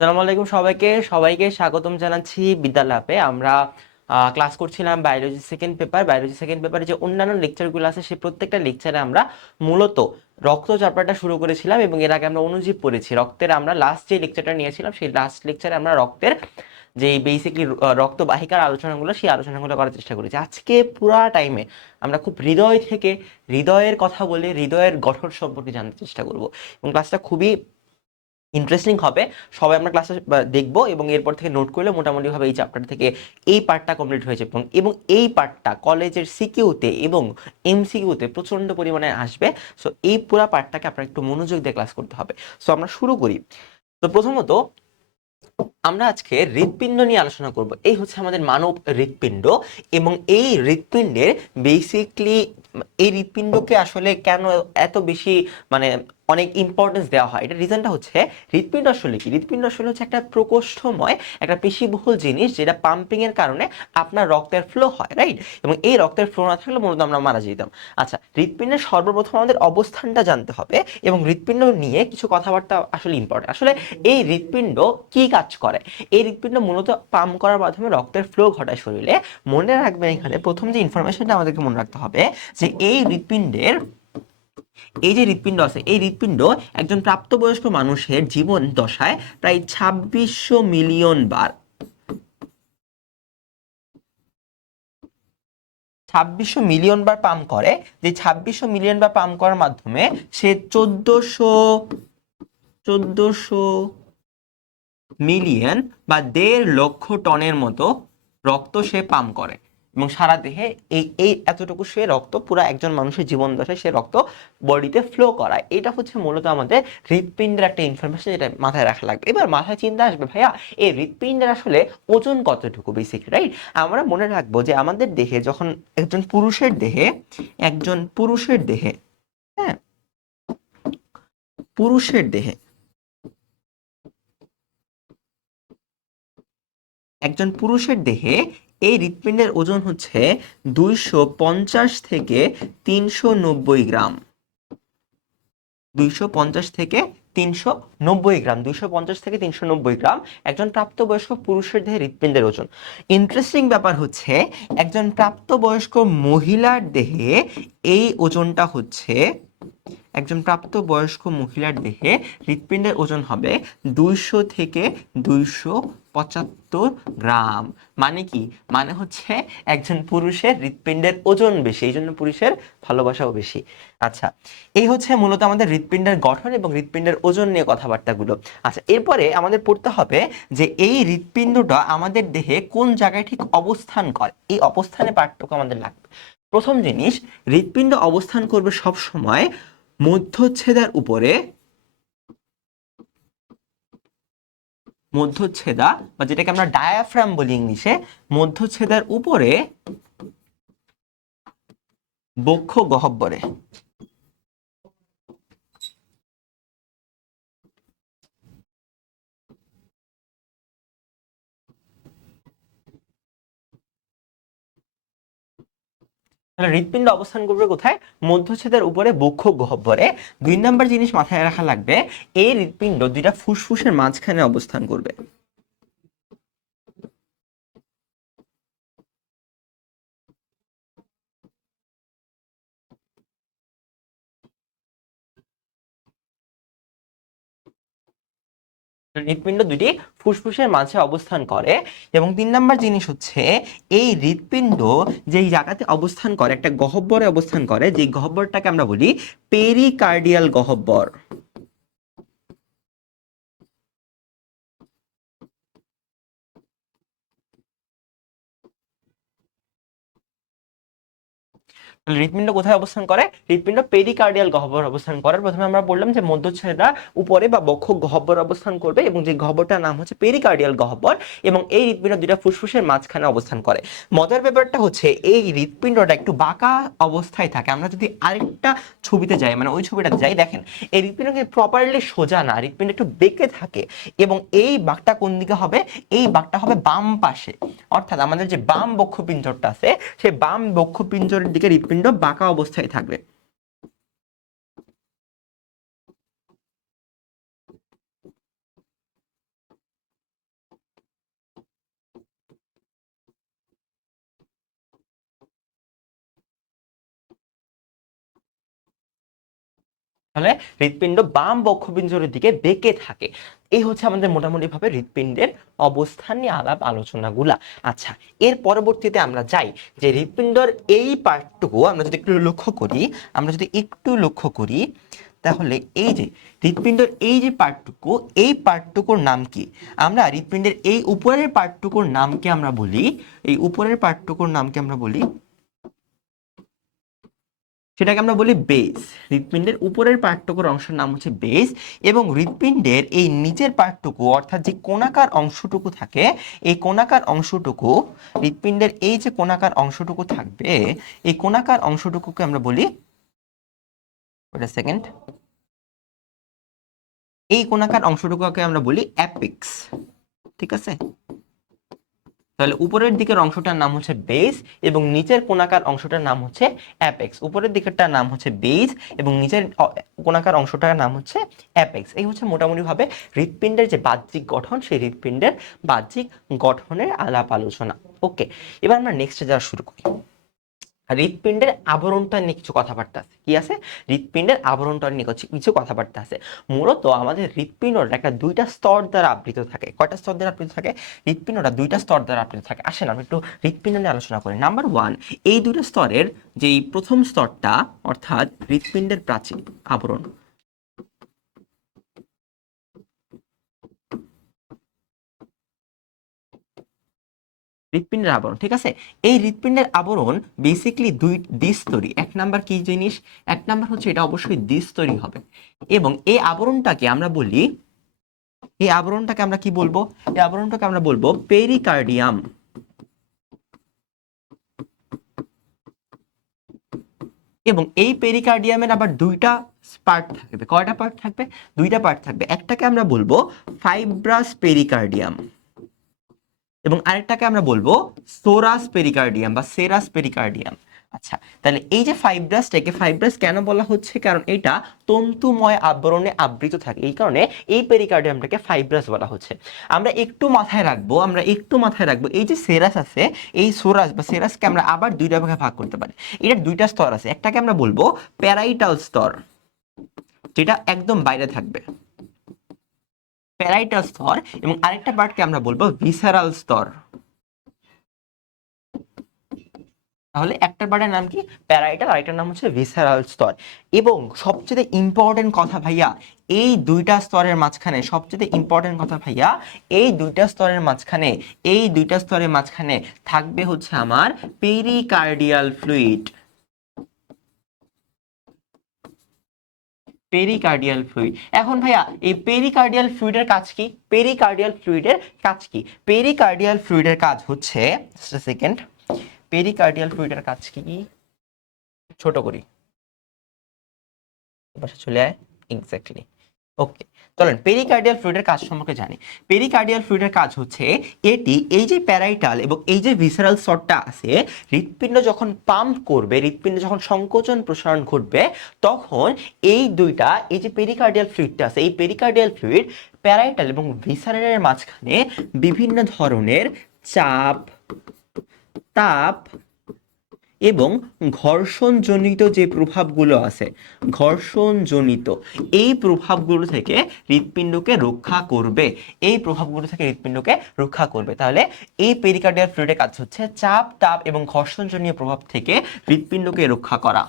আসসালামু আলাইকুম সবাইকে সবাইকে স্বাগতম জানাচ্ছি বিদ্যালয়ে। আমরা ক্লাস করছিলাম বায়োলজি সেকেন্ড পেপারে যে অন্যান্য লেকচারগুলো আছে সেই প্রত্যেকটা লেকচারে আমরা মূলত রক্ত চাপড়াটা শুরু করেছিলাম এবং এর আগে আমরা অণুজীব পড়েছি। রক্তের আমরা লাস্ট যে লেকচারটা নিয়েছিলাম সেই লাস্ট লেকচারে আমরা রক্তের যে বেসিকলি রক্তবাহিকার আলোচনাগুলো সেই আলোচনাগুলো করার চেষ্টা করেছি। আজকে পুরা টাইমে আমরা খুব হৃদয় থেকে হৃদয়ের কথা বলে হৃদয়ের গঠন সম্পর্কে জানতে চেষ্টা করব এবং ক্লাসটা খুবই ইন্টারেস্টিং হবে। সবাই আমরা ক্লাসে দেখবো এবং এরপর থেকে নোট করলে মোটামুটি ভাবে এই চ্যাপ্টার থেকে এই পার্টটা কমপ্লিট হয়েছে এবং এবং এই পার্টটা কলেজের সিকিউতে এবং এমসিকিউতে প্রচন্ড পরিমাণে আসবে। সো এই পুরো পার্টটাকে আপনার একটু মনোযোগ দিয়ে ক্লাস করতে হবে। সো আমরা শুরু করি। তো প্রথমত আমরা আজকে হৃৎপিণ্ড নিয়ে আলোচনা করব। এই হচ্ছে আমাদের মানব হৃৎপিণ্ড এবং এই হৃৎপিণ্ডের বেসিকলি এই হৃৎপিণ্ডকে আসলে কেন এত বেশি মানে অনেক ইম্পর্টেন্স দেওয়া হয়, এটা রিজনটা হচ্ছে হৃৎপিণ্ড আসলে কি, হৃৎপিণ্ড আসলে হচ্ছে একটা প্রকোষ্ঠময় একটা পেশিবহুল জিনিস যেটা পাম্পিং এর কারণে আপনার রক্তের ফ্লো হয়, রাইট? এবং এই রক্তের ফ্লো না থাকলে মূলত আমরা মারা যেতাম। আচ্ছা, হৃৎপিণ্ডের সর্বপ্রথম আমাদের অবস্থানটা জানতে হবে এবং হৃৎপিণ্ড নিয়ে কিছু কথাবার্তা আসলে ইম্পর্টেন্ট। আসলে এই হৃৎপিণ্ড কি কাজ করে? এই হৃৎপিণ্ড মূলত পাম্প করার মাধ্যমে রক্তের ফ্লো ঘটায় শরীরে। মনে রাখবেন এখানে প্রথম যে ইনফরমেশনটা আমাদেরকে মনে রাখতে হবে যে এই যে হৃৎপিণ্ড আছে, এই হৃৎপিণ্ড একজন প্রাপ্তবয়স্ক মানুষের জীবন দশায় প্রায় 2600 মিলিয়ন বার পাম্প করে। যে 2600 মিলিয়ন বার পাম্প করার মাধ্যমে সে 1400 মিলিয়ন বা 1.5 লক্ষ টনের মতো রক্ত সে পাম্প করে এবং সারা দেহে এই এই এতটুকু সে রক্ত পুরো একজন মানুষের জীবন দশায় সে রক্ত বডিতে ফ্লো করায়। এটা হচ্ছে মূলত আমাদের হৃৎপিণ্ডের একটা ইনফরমেশন, যেটা মাথায় রাখা লাগবে। এবার মাথায় চিন্তা আসবে, ভাইয়া এই হৃৎপিণ্ডের আসলে ওজন কতটুকু বেসিক, রাইট? আমরা মনে রাখবো যে আমাদের দেহে যখন একজন পুরুষের দেহে হ্যাঁ পুরুষের দেহে একজন পুরুষের দেহে এই হৃৎপিণ্ডের ওজন হচ্ছে 250 থেকে 390 গ্রাম। 250 থেকে 390 গ্রাম একজন প্রাপ্তবয়স্ক পুরুষের দেহে হৃৎপিণ্ডের ওজন। ইন্টারেস্টিং ব্যাপার হচ্ছে একজন প্রাপ্তবয়স্ক মহিলার দেহে এই ওজনটা হচ্ছে একজন প্রাপ্তবয়স্ক মহিলার দেহে হৃৎপিণ্ডের ওজন হবে 200 থেকে 275 গ্রাম। মানে কি? মানে হচ্ছে একজন পুরুষের হৃৎপিণ্ডের ওজন বেশি, এই জন্য পুরুষের ভালোবাসাও বেশি। আচ্ছা, এই হচ্ছে মূলত আমাদের হৃৎপিণ্ডের গঠন এবং হৃৎপিণ্ডের ওজন নিয়ে কথাবার্তাগুলো। আচ্ছা, এরপরে আমাদের পড়তে হবে যে এই হৃৎপিণ্ডটা আমাদের দেহে কোন জায়গায় ঠিক অবস্থান করে, এই অবস্থানে পার্থক্য আমাদের লাগবে। প্রথম জিনিস, হৃৎপিণ্ড অবস্থান করবে সব সময় মধ্যচ্ছেদার উপরে, মধ্যচ্ছেদা বা যেটাকে আমরা ডায়াফ্রাম বলি ইংলিশে, মধ্যচ্ছেদার উপরে বক্ষ গহ্বরে। তাহলে হৃৎপিণ্ড অবস্থান করবে কোথায়? মধ্যচ্ছেদের উপরে বক্ষ গহ্বরে। 2 নাম্বার জিনিস মাথায় রাখা লাগবে, এই হৃৎপিণ্ড দুইটা ফুসফুসের মাঝখানে অবস্থান করবে। হৃৎপিণ্ড দুটি ফুসফুসের মাঝে অবস্থান করে। এবং 3 নাম্বার জিনিস হচ্ছে এই হৃৎপিণ্ড যেই জায়গাতে অবস্থান করে একটা গহ্বরে অবস্থান করে, যে গহ্বরটাকে আমরা বলি পেরিকার্ডিয়াল গহ্বর। হৃৎপিণ্ড কোথায় অবস্থান করে? হৃৎপিণ্ড পেরিকার্ডিয়াল গহ্বর অবস্থান করে। প্রথমে আমরা বললাম যে মধ্যচ্ছেদা উপরে বা বক্ষ গহ্বর অবস্থান করবে এবং যে গহ্বরটার নাম হচ্ছে পেরিকার্ডিয়াল গহ্বর এবং এই হৃৎপিণ্ড দুইটা ফুসফুসের মাঝখানে অবস্থান করে। মজার ব্যাপারটা হচ্ছে এই হৃৎপিণ্ডটা একটু বাঁকা অবস্থায় থাকে। আমরা যদি আরেকটা ছবিতে যাই, মানে ওই ছবিটাতে যাই, দেখেন এই হৃৎপিণ্ড কিন্তু প্রপারলি সোজা না, হৃৎপিণ্ড একটু বেঁকে থাকে এবং এই বাঁকটা কোন দিকে হবে? এই বাঁকটা হবে বাম পাশে। অর্থাৎ আমাদের যে বাম বক্ষপিঞ্জরটা আছে সেই বাম বক্ষপিঞ্জরের দিকে হৃৎপিণ্ড বাঁকা অবস্থায় থাকবে। তাহলে হৃৎপিণ্ড বাম বক্ষপিঞ্জরের দিকে বেঁকে থাকে। এই হচ্ছে আমাদের মোটামুটি ভাবে হৃৎপিণ্ডের অবস্থান নিয়ে আলাপ আলোচনাগুলা। আচ্ছা, এর পরবর্তীতে আমরা যাই যে হৃৎপিণ্ডের এই পার্টটুকু আমরা যদি একটু লক্ষ্য করি, তাহলে এই যে হৃৎপিণ্ডের এই যে পার্টটুকু, এই পার্টটুকুর নাম কি? আমরা হৃৎপিণ্ডের এই উপরের পার্টটুকুর নামকে আমরা বলি, সেটাকে আমরা বলি বেস। হৃৎপিণ্ডের উপরের পার্টটুকুর অংশের নাম হচ্ছে বেস, এবং হৃৎপিণ্ডের এই নিচের পার্টটুকু অর্থাৎ যে কোণাকার অংশটুকু থাকে, এই কোণাকার অংশটুকু, হৃৎপিণ্ডের এই যে কোণাকার অংশটুকু থাকবে, এই কোণাকার অংশটুকুকে আমরা বলি, সেকেন্ড, এই কোণাকার অংশটুকুকে আমরা বলি অ্যাপেক্স। ঠিক আছে, তাহলে উপরের দিকের অংশটার নাম হচ্ছে বেস এবং নিচের কোণাকার অংশটার নাম হচ্ছে অ্যাপেক্স। উপরের দিকেরটার নাম হচ্ছে বেস এবং নিচের কোণাকার অংশটার নাম হচ্ছে অ্যাপেক্স। এই হচ্ছে মোটামুটি ভাবে হৃৎপিণ্ডের যে বাহ্যিক গঠন, সেই হৃৎপিণ্ডের বাহ্যিক গঠনের আলাপ আলোচনা। ওকে, এবার আমরা নেক্সটে যাওয়া শুরু করি। হৃৎপিণ্ডের আবরণটা নিয়ে কিছু কথাবার্তা আছে। কি আছে? হৃৎপিণ্ডের আবরণটা নিয়ে কিছু কথাবার্তা আছে। মূলত আমাদের হৃৎপিণ্ডটা একটা দুইটা স্তর দ্বারা আবৃত থাকে। কয়টা স্তর দ্বারা আবৃত থাকে? হৃৎপিণ্ডটা দুইটা স্তর দ্বারা আবৃত থাকে। আসেন আমরা একটু হৃৎপিণ্ড নিয়ে আলোচনা করি। নাম্বার ওয়ান, এই দুটো স্তরের যেই প্রথম স্তরটা অর্থাৎ হৃৎপিণ্ডের প্রাচীর আবরণ, হৃৎপিণ্ডের আবরণ, ঠিক আছে? এই হৃৎপিণ্ডের আবরণ বেসিক্যালি দুই দ্বিস্তরী। এক নাম্বার কি জিনিস? এক নাম্বার হচ্ছে এটা অবশ্যই দ্বিস্তরী হবে, এবং এই আবরণটাকে আমরা বলি, এই আবরণটাকে আমরা কি বলবো? এই আবরণটাকে আমরা বলবো পেরিকার্ডিয়াম। এবং এই পেরিকার্ডিয়ামের আবার দুইটা পার্ট থাকবে। কয়টা পার্ট থাকবে? দুইটা পার্ট থাকবে। একটাকে আমরা বলবো ফাইব্রাস পেরিকার্ডিয়াম এবং আরেকটাকে আমরা বলবো সোরাস পেরিকার্ডিয়াম বা সেরাস পেরিকার্ডিয়াম। আচ্ছা, তাহলে এই যে ফাইব্রাসটাকে ফাইব্রাস কেন বলা হচ্ছে? কারণ এটা তন্তুময় আবরণে আবৃত থাকে, এই কারণে এই পেরিকার্ডিয়ামটাকে ফাইব্রাস বলা হচ্ছে। আমরা একটু মাথায় রাখবো এই যে সেরাস আছে, এই সোরাস বা সেরাসকে আমরা আবার দুইটা ভাগে ভাগ করতে পারি। এটার দুইটা স্তর আছে। একটাকে আমরা বলবো প্যারাইটাল স্তর, যেটা একদম বাইরে থাকবে, প্যারাইটাল স্তর, এবং আরেকটা পার্টকে আমরা বলবো ভিসারাল স্তর। তাহলে একটা পার্টের নাম কি? প্যারাইটাল, আরেকটার নাম হচ্ছে ভিসারাল স্তর। এবং সবচেয়ে ইম্পর্টেন্ট কথা ভাইয়া, এই দুইটা স্তরের মাঝখানে সবচেয়ে ইম্পর্টেন্ট কথা ভাইয়া, এই দুইটা স্তরের মাঝখানে থাকবে হচ্ছে আমার পেরিকার্ডিয়াল ফ্লুইড। Pericardial fluid. এখন ভাইয়া এই পেরিকার্ডিয়াল ফ্লুইডের কাজ কি? পেরিকার্ডিয়াল ফ্লুইডের কাজ হচ্ছে, সেকেন্ড, পেরিকার্ডিয়াল ফ্লুইডের কাজ কি? ছোট করি, পাশে চলে আয়, এক্স্যাক্টলি। ওকে, চলেন পেরিকার্ডিয়াল ফ্লুইডের কাজ সম্পর্কে জানি। পেরিকার্ডিয়াল ফ্লুইডের কাজ হচ্ছে এটি, এই যে প্যারাইটাল এবং এই যে ভিসারাল স্তরটা আছে, হৃৎপিণ্ড যখন পাম্প করবে, হৃৎপিণ্ড যখন সংকোচন প্রসারণ ঘটবে, তখন এই দুইটা, এই যে পেরিকার্ডিয়াল ফ্লুইডটা আছে, এই পেরিকার্ডিয়াল ফ্লুইড প্যারাইটাল এবং ভিসারালের মাঝখানে বিভিন্ন ধরনের চাপ, তাপ এবং ঘর্ষণজনিত যে প্রভাবগুলো আছে, ঘর্ষণজনিত এই প্রভাবগুলো থেকে হৃৎপিণ্ডকে রক্ষা করবে। তাহলে এই পেরিকার্ডিয়াল ফ্লুইডের কাজ হচ্ছে চাপ, তাপ এবং ঘর্ষণজনিত প্রভাব থেকে হৃৎপিণ্ডকে রক্ষা করা।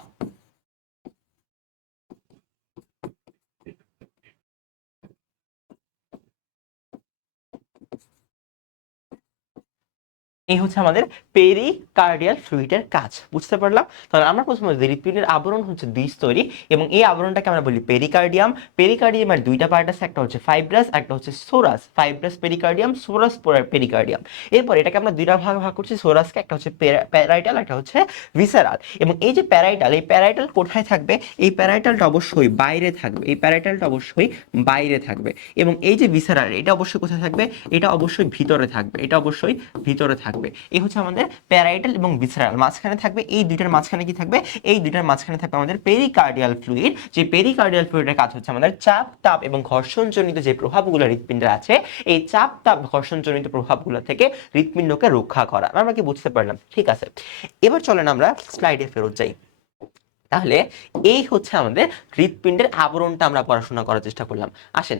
এই হচ্ছে আমাদের পেরিকার্ডিয়াল ফ্লুইডের কাজ। বুঝতে পারলাম? তাহলে আমরা প্রথমে হৃৎপিণ্ডের আবরণ হচ্ছে দ্বিস্তরী এবং এই আবরণটাকে আমরা বলি পেরিকার্ডিয়াম। পেরিকার্ডিয়ামের দুইটা পার্ট আছে, একটা হচ্ছে ফাইব্রাস, একটা হচ্ছে Soros. Fibrous pericardium, Soros pericardium. এরপর এটাকে আমরা দুইটা ভাগ করছি সোরাসকে, একটা হচ্ছে প্যারাইটাল, একটা হচ্ছে ভিসারাল। এবং এই যে প্যারাইটাল, এই প্যারাইটাল কোথায় থাকবে? এই প্যারাইটালটা অবশ্যই বাইরে থাকবে, এবং এই যে ভিসারাল, এটা অবশ্যই কোথায় থাকবে? এটা অবশ্যই ভিতরে থাকবে। এই হচ্ছে আমাদের প্যারাইটাল এবং ভিসারাল। মাঝখানে থাকবে, এই দুইটার মাঝখানে কি থাকবে? এই দুইটার মাঝখানে থাকবে আমাদের পেরিকার্ডিয়াল ফ্লুইড। যে পেরিকার্ডিয়াল ফ্লুইডের কাজ হচ্ছে আমাদের চাপ, তাপ এবং ঘর্ষণজনিত যে প্রভাবগুলো হৃৎপিণ্ডের আছে, এই চাপ, তাপ, ঘর্ষণজনিত প্রভাবগুলো থেকে হৃৎপিণ্ডকে রক্ষা করা। আমরা কি বুঝতে পারলাম? ঠিক আছে, এবার চলেন আমরা স্লাইডে ফেরত যাই। তাহলে এই হচ্ছে আমাদের হৃৎপিণ্ডের আবরণটা আমরা পড়াশোনা করার চেষ্টা করলাম। আসেন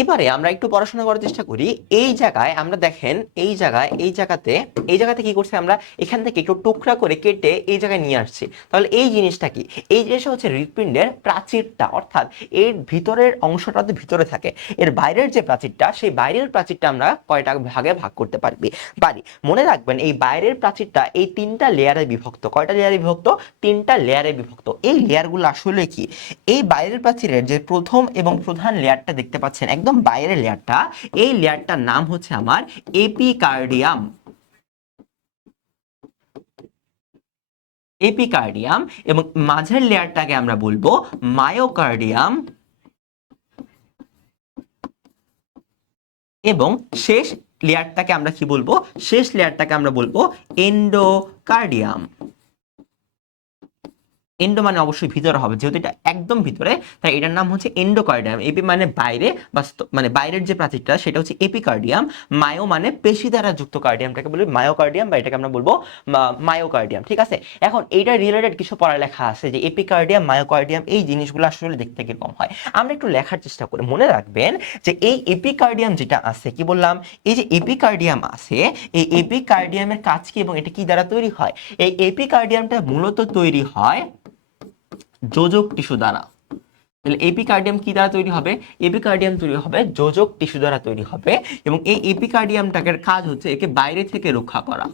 এবারে আমরা একটু পড়াশোনা করার চেষ্টা করি। এই জায়গায় আমরা দেখেন, এই জায়গাতে কি করছে, আমরা এখান থেকে একটু টুকরা করে কেটে এই জায়গায় নিয়ে আসছি। তাহলে এই জিনিসটা কি? এই জিনিসটা হচ্ছে হৃৎপিণ্ডের প্রাচীরটা, অর্থাৎ এর ভিতরের অংশটা ভিতরে থাকে। এর বাইরের যে প্রাচীরটা, সেই বাইরের প্রাচীরটা আমরা কয়টা ভাগে ভাগ করতে পারি। মনে রাখবেন এই বাইরের প্রাচীরটা এই তিনটা লেয়ারে বিভক্ত। কয়টা লেয়ারে বিভক্ত? তিনটা লেয়ারে বিভক্ত। এই লেয়ারগুলো আসলে কি? এই বাইরের প্রাচীরের যে প্রথম এবং প্রধান লেয়ারটা দেখতে পাচ্ছেন, একদম বাইরের লেয়ারটা, এই লেয়ারটার নাম হচ্ছে আমার এপিকার্ডিয়াম। এপিকার্ডিয়াম। এবং মাঝের লেয়ারটাকে আমরা বলবো মায়োকার্ডিয়াম। এবং শেষ লেয়ারটাকে আমরা কি বলবো? শেষ লেয়ারটাকে আমরা বলবো এন্ডোকার্ডিয়াম। এন্ডো মানে অবশ্যই ভিতরে হবে, যেহেতু এটা একদম ভিতরে, তাই এটার নাম হচ্ছে এন্ডোকার্ডিয়াম। এপি মানে বাইরে, বা মানে বাইরের যে প্রাচীরটা সেটা হচ্ছে এপিকার্ডিয়াম। মায়ো মানে পেশি দ্বারা যুক্ত কার্ডিয়ামটাকে বলি মায়োকার্ডিয়াম, বা এটাকে আমরা বলবো মায়োকার্ডিয়াম। ঠিক আছে, এখন এইটা রিলেটেড কিছু পড়ালেখা আছে যে এপিকার্ডিয়াম, মায়োকার্ডিয়াম এই জিনিসগুলো আসলে দেখতে কিরকম হয়। আমরা একটু লেখার চেষ্টা করি। মনে রাখবেন যে এই এপিকার্ডিয়াম যেটা আছে, কি বললাম, এই যে এপিকার্ডিয়াম আছে, এই এপিকার্ডিয়ামের কাজ কি এবং এটা কি দ্বারা তৈরি হয়? এই এপিকার্ডিয়ামটা মূলত তৈরি হয় যোজক টিস্যু দ্বারা। তাহলে এপিকার্ডিয়াম কি দ্বারা তৈরি হবে? এপিকার্ডিয়াম তৈরি হবে যোজক টিস্যু দ্বারা তৈরি হবে। এবং এই এপিকার্ডিয়ামটার কাজ হচ্ছে একে বাইরে থেকে রক্ষা করা।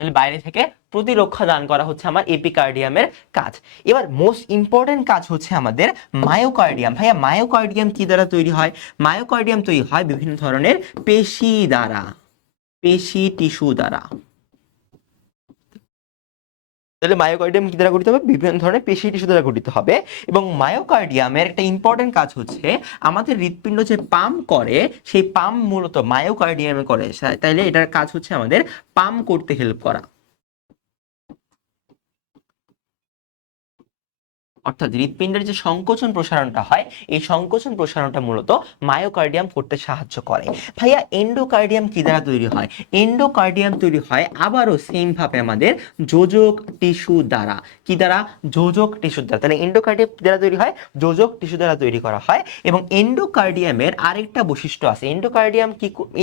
তাহলে বাইরে থেকে প্রতিরক্ষা দান করা হচ্ছে আমার এপিকার্ডিয়ামের কাজ। এবার মোস্ট ইম্পর্টেন্ট কাজ হচ্ছে আমাদের মায়োকার্ডিয়াম। ভাইয়া মায়োকার্ডিয়াম কি দ্বারা তৈরি হয়? মায়োকার্ডিয়াম তৈরি হয় বিভিন্ন ধরনের পেশি দ্বারা, পেশি টিস্যু দ্বারা। তাহলে মায়োকার্ডিয়াম কি দ্বারা গঠিত হবে? বিভিন্ন ধরনের পেশি টিস্যু দ্বারা গঠিত হবে। এবং মায়োকার্ডিয়ামের একটা ইম্পর্টেন্ট কাজ হচ্ছে আমাদের হৃৎপিণ্ড যে পাম্প করে, সেই পাম্প মূলত মায়োকার্ডিয়ামে করে। তাইলে এটার কাজ হচ্ছে আমাদের পাম্প করতে হেল্প করা। অর্থাৎ হৃৎপিণ্ডের যে সংকোচন প্রসারণটা হয়, এই সংকোচন প্রসারণটা মূলত মায়োকার্ডিয়াম করতে সাহায্য করে। ভাইয়া এন্ডোকার্ডিয়াম কি দ্বারা তৈরি হয়? এন্ডোকার্ডিয়াম তৈরি হয় আবারও সেম ভাবে আমাদের যোজক টিস্যু দ্বারা। কি দ্বারা? যোজক টিস্যু দ্বারা। তাহলে এন্ডোকার্ডিয়াম কি দ্বারা তৈরি হয়? যোজক টিস্যু দ্বারা তৈরি করা হয়। এবং এন্ডোকার্ডিয়ামের আরেকটা বৈশিষ্ট্য আছে।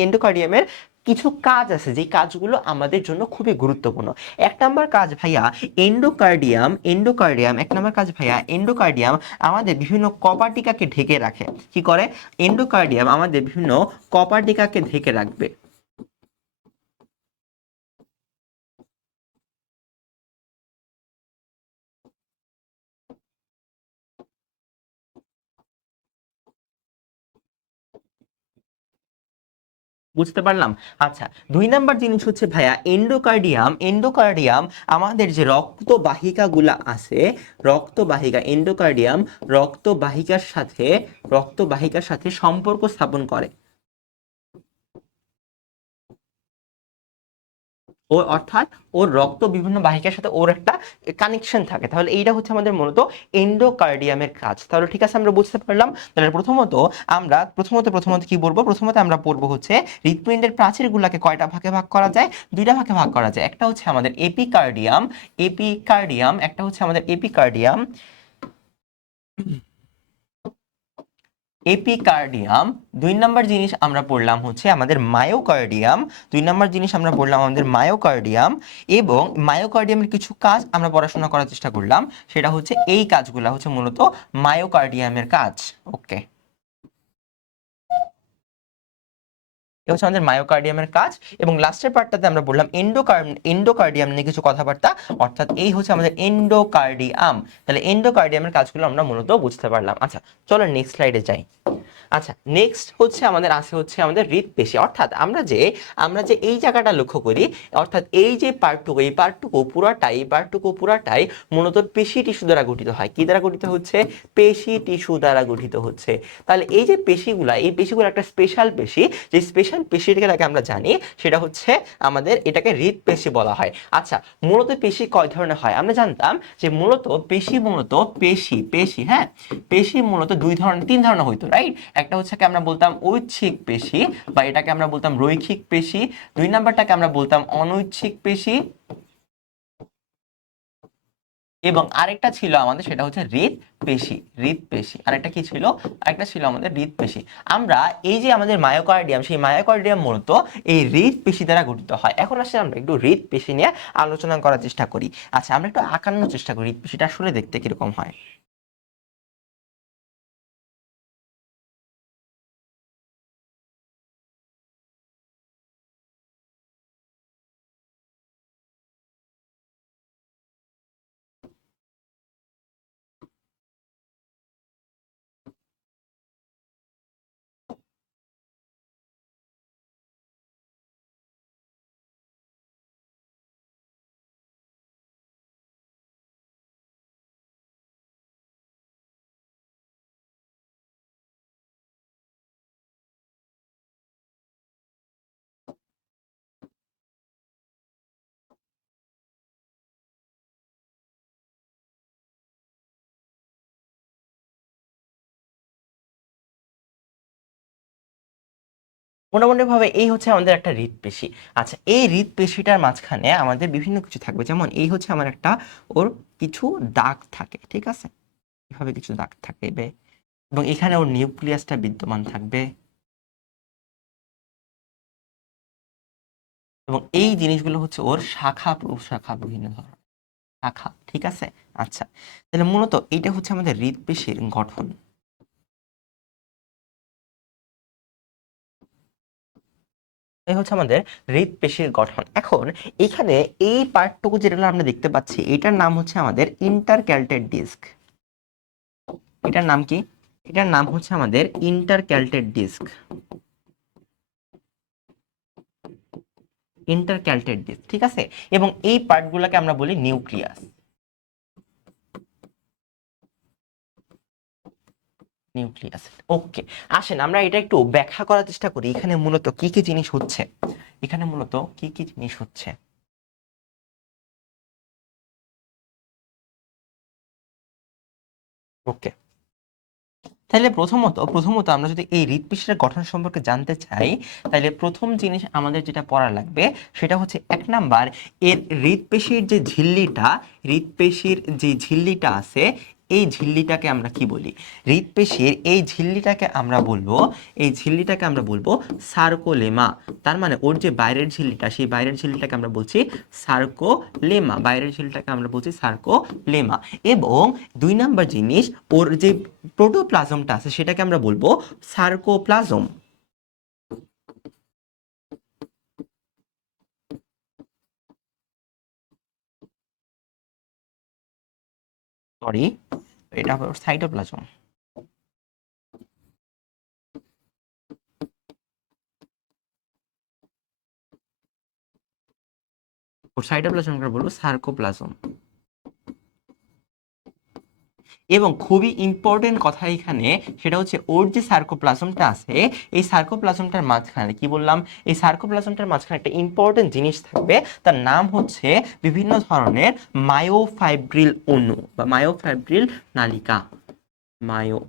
এন্ডোকার্ডিয়ামের কিছু কাজ আছে, যে কাজগুলো আমাদের জন্য খুবই গুরুত্বপূর্ণ। এক নাম্বার কাজ ভাইয়া এন্ডোকার্ডিয়াম এক নাম্বার কাজ ভাইয়া এন্ডোকার্ডিয়াম আমাদের বিভিন্ন কপাটিকাকে ঢেকে রাখে। কি করে? এন্ডোকার্ডিয়াম আমাদের বিভিন্ন কপাটিকাকে ঢেকে রাখবে। বুঝতে পারলাম। আচ্ছা, 2 নাম্বার জিনিস হচ্ছে ভাইয়া এন্ডোকার্ডিয়াম আমাদের যে রক্তবাহিকাগুলা আছে, রক্তবাহিকার সাথে সম্পর্ক স্থাপন করে। ও অর্থাৎ ওর রক্ত বিভিন্ন বাহিকার সাথে ওর একটা কানেকশন থাকে। তাহলে এইটা হচ্ছে আমাদের মূলত এন্ডোকার্ডিয়ামের কাজ। তাহলে ঠিক আছে, আমরা বুঝতে পারলাম। তাহলে প্রথমত কি বলবো? প্রথমত আমরা পড়বো হচ্ছে হৃৎপিণ্ডের প্রাচীরগুলোকে কয়টা ভাগে ভাগ করা যায়? 2টা ভাগে ভাগ করা যায়। একটা হচ্ছে আমাদের এপিকার্ডিয়াম, একটা হচ্ছে আমাদের এপিকার্ডিয়াম। 2 নাম্বার জিনিস আমরা পড়লাম হচ্ছে আমাদের মায়োকার্ডিয়াম। এবং মায়োকার্ডিয়ামের কিছু কাজ আমরা পড়াশোনা করার চেষ্টা করলাম, সেটা হচ্ছে এই কাজগুলো হচ্ছে মূলত মায়োকার্ডিয়ামের কাজ। ওকে, এটা হচ্ছে আমাদের মায়োকার্ডিয়ামের কাজ। এবং লাস্টের পার্টটাতে আমরা বললাম এন্ডোকার্ডিয়াম নিয়ে কিছু কথাবার্তা, অর্থাৎ এই হচ্ছে আমাদের এন্ডোকার্ডিয়াম। তাহলে এন্ডোকার্ডিয়ামের কাজগুলো আমরা মূলত বুঝতে পারলাম। আচ্ছা, চলো নেক্সট স্লাইডে যাই। আচ্ছা, নেক্সট হচ্ছে আমাদের হৃৎপেশি। অর্থাৎ আমরা যে এই জায়গাটা লক্ষ্য করি, অর্থাৎ এই যে পার্টটুকু পুরাটাই মূলত পেশি টিস্যু দ্বারা গঠিত হয়। কি দ্বারা গঠিত হচ্ছে? পেশি টিস্যু দ্বারা গঠিত হচ্ছে। তাহলে এই যে পেশিগুলো একটা স্পেশাল পেশি, যে স্পেশাল পেশিটাকে আমরা জানি, সেটা হচ্ছে আমাদের এটাকে হৃৎপেশি বলা হয়। আচ্ছা, মূলত পেশি কয় ধরনের হয়? আমরা জানতাম যে পেশি মূলত 2 ধরনের 3 ধরনের হইতো, রাইট? একটা হচ্ছে কি আমরা বলতাম ঐচ্ছিক পেশি, বা এটাকে আমরা বলতাম রৈখিক পেশি। 2 নাম্বারটাকে আমরা বলতাম অনৈচ্ছিক পেশি। এবং আরেকটা ছিল আমাদের, সেটা হচ্ছে হৃৎপেশি। হৃৎপেশি আরেকটা কি ছিল? আরেকটা ছিল আমাদের হৃৎপেশি। আমরা এই যে আমাদের মায়োকার্ডিয়াম, সেই মায়োকার্ডিয়াম মূলত এই হৃৎপেশি দ্বারা গঠিত হয়। এখন আসলে আমরা একটু হৃৎপেশি নিয়ে আলোচনা করার চেষ্টা করি। আচ্ছা, আমরা একটু আঁকানোর চেষ্টা করি হৃৎপেশিটা আসলে দেখতে কিরকম হয়। মোটামুটি ভাবে এই হচ্ছে আমাদের একটা হৃৎপেশি। আচ্ছা, এই হৃৎপেশিটার মাঝখানে আমাদের বিভিন্ন কিছু থাকবে, যেমন এই হচ্ছে আমার একটা, ওর কিছু দাগ থাকে, ঠিক আছে, এভাবে কিছু দাগ থাকবে, এবং এখানে ওর নিউক্লিয়াসটা বিদ্যমান থাকবে, এবং এই জিনিসগুলো হচ্ছে ওর শাখা প্রশাখা, বিভিন্ন ধরনের শাখা, ঠিক আছে। আচ্ছা, তাহলে মূলত এইটা হচ্ছে আমাদের হৃৎপেশির গঠন। এই হচ্ছে আমাদের হৃৎপেশির গঠন। এখন এখানে এই পার্টটুকু যেটা আমরা দেখতে পাচ্ছি, এটার নাম হচ্ছে আমাদের ইন্টারক্যালটেড ডিস্ক। এটার নাম কি? এটার নাম হচ্ছে আমাদের ইন্টারক্যালটেড ডিস্ক। ইন্টারক্যালটেড ডিস্ক, ঠিক আছে। এবং এই পার্টগুলোকে আমরা বলি নিউক্লিয়াস। নিউক্লিয়াস, ওকে। আসেন আমরা এটা একটু ব্যাখ্যা করার চেষ্টা করি, এখানে মূলত কি কি জিনিস হচ্ছে। এখানে মূলত কি কি জিনিস হচ্ছে। ওকে, তাহলে প্রথমত আমরা যদি এই হৃৎপিণ্ডের গঠন সম্পর্কে জানতে চাই, তাহলে প্রথম জিনিস আমাদের যেটা পড়া লাগবে, সেটা হচ্ছে 1 নাম্বার, এর হৃৎপেশির যে ঝিল্লিটা, হৃৎপেশির যে ঝিল্লিটা আছে, এই ঝিল্লিটাকে আমরা কি বলি? হৃৎপেশির এই ঝিল্লিটাকে আমরা বলবো, এই ঝিল্লিটাকে আমরা বলবো সার্কোলেমা। তার মানে ওর যে বাইরের ঝিল্লিটা, সেই বাইরের ঝিল্লিটাকে আমরা বলছি সার্কোলেমা। বাইরের ঝিল্লিটাকে আমরা বলছি সার্কোলেমা। এবং 2 নাম্বার জিনিস, ওর যে প্রোটোপ্লাজমটা আছে, সেটাকে আমরা বলবো সার্কোপ্লাজম। সরি, এটা হবে ওর সাইটোপ্লাজম। ওর সাইটোপ্লাজমকে বলবো সার্কোপ্লাজম। এবং খুবই ইম্পর্টেন্ট কথা এখানে, সেটা হচ্ছে ওর যে সার্কোপ্লাজমটা আছে, এই সার্কোপ্লাজমটার মাঝখানে কি বললাম, এই সার্কোপ্লাজমটার মাঝখানে একটা ইম্পর্টেন্ট জিনিস থাকবে, তার নাম হচ্ছে বিভিন্ন ধরনের মায়োফাইব্রিল অণু বা মায়োফাইব্রিল নালিকা। মায়ো,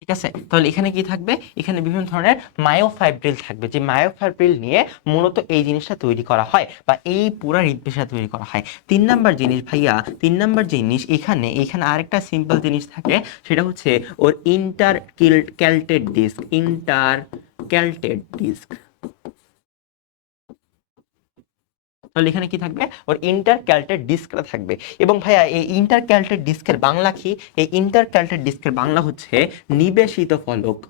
ঠিক আছে। তাহলে এখানে কি থাকবে? এখানে বিভিন্ন ধরনের মায়োফাইব্রিল থাকবে, যে মায়োফাইব্রিল নিয়ে মূলত এই জিনিসটা তৈরি করা হয়, বা এই পুরা হৃৎপিণ্ডটা তৈরি করা হয়। 3 নাম্বার জিনিস ভাইয়া, 3 নাম্বার জিনিস, এখানে এখানে আরেকটা সিম্পল জিনিস থাকে, সেটা হচ্ছে ওর ইন্টারক্যালটেড ডিস্ক। ইন্টারক্যালটেড ডিস্ক, তাহলে এখানে কি থাকবে? ওর ইন্টারক্যালটেড ডিস্কটা থাকবে। এবং ভাইয়া এই ইন্টারক্যালটেড ডিস্কের বাংলা কি? এই ইন্টারক্যালটেড ডিস্কের বাংলা হচ্ছে নিবেশিত ফলক।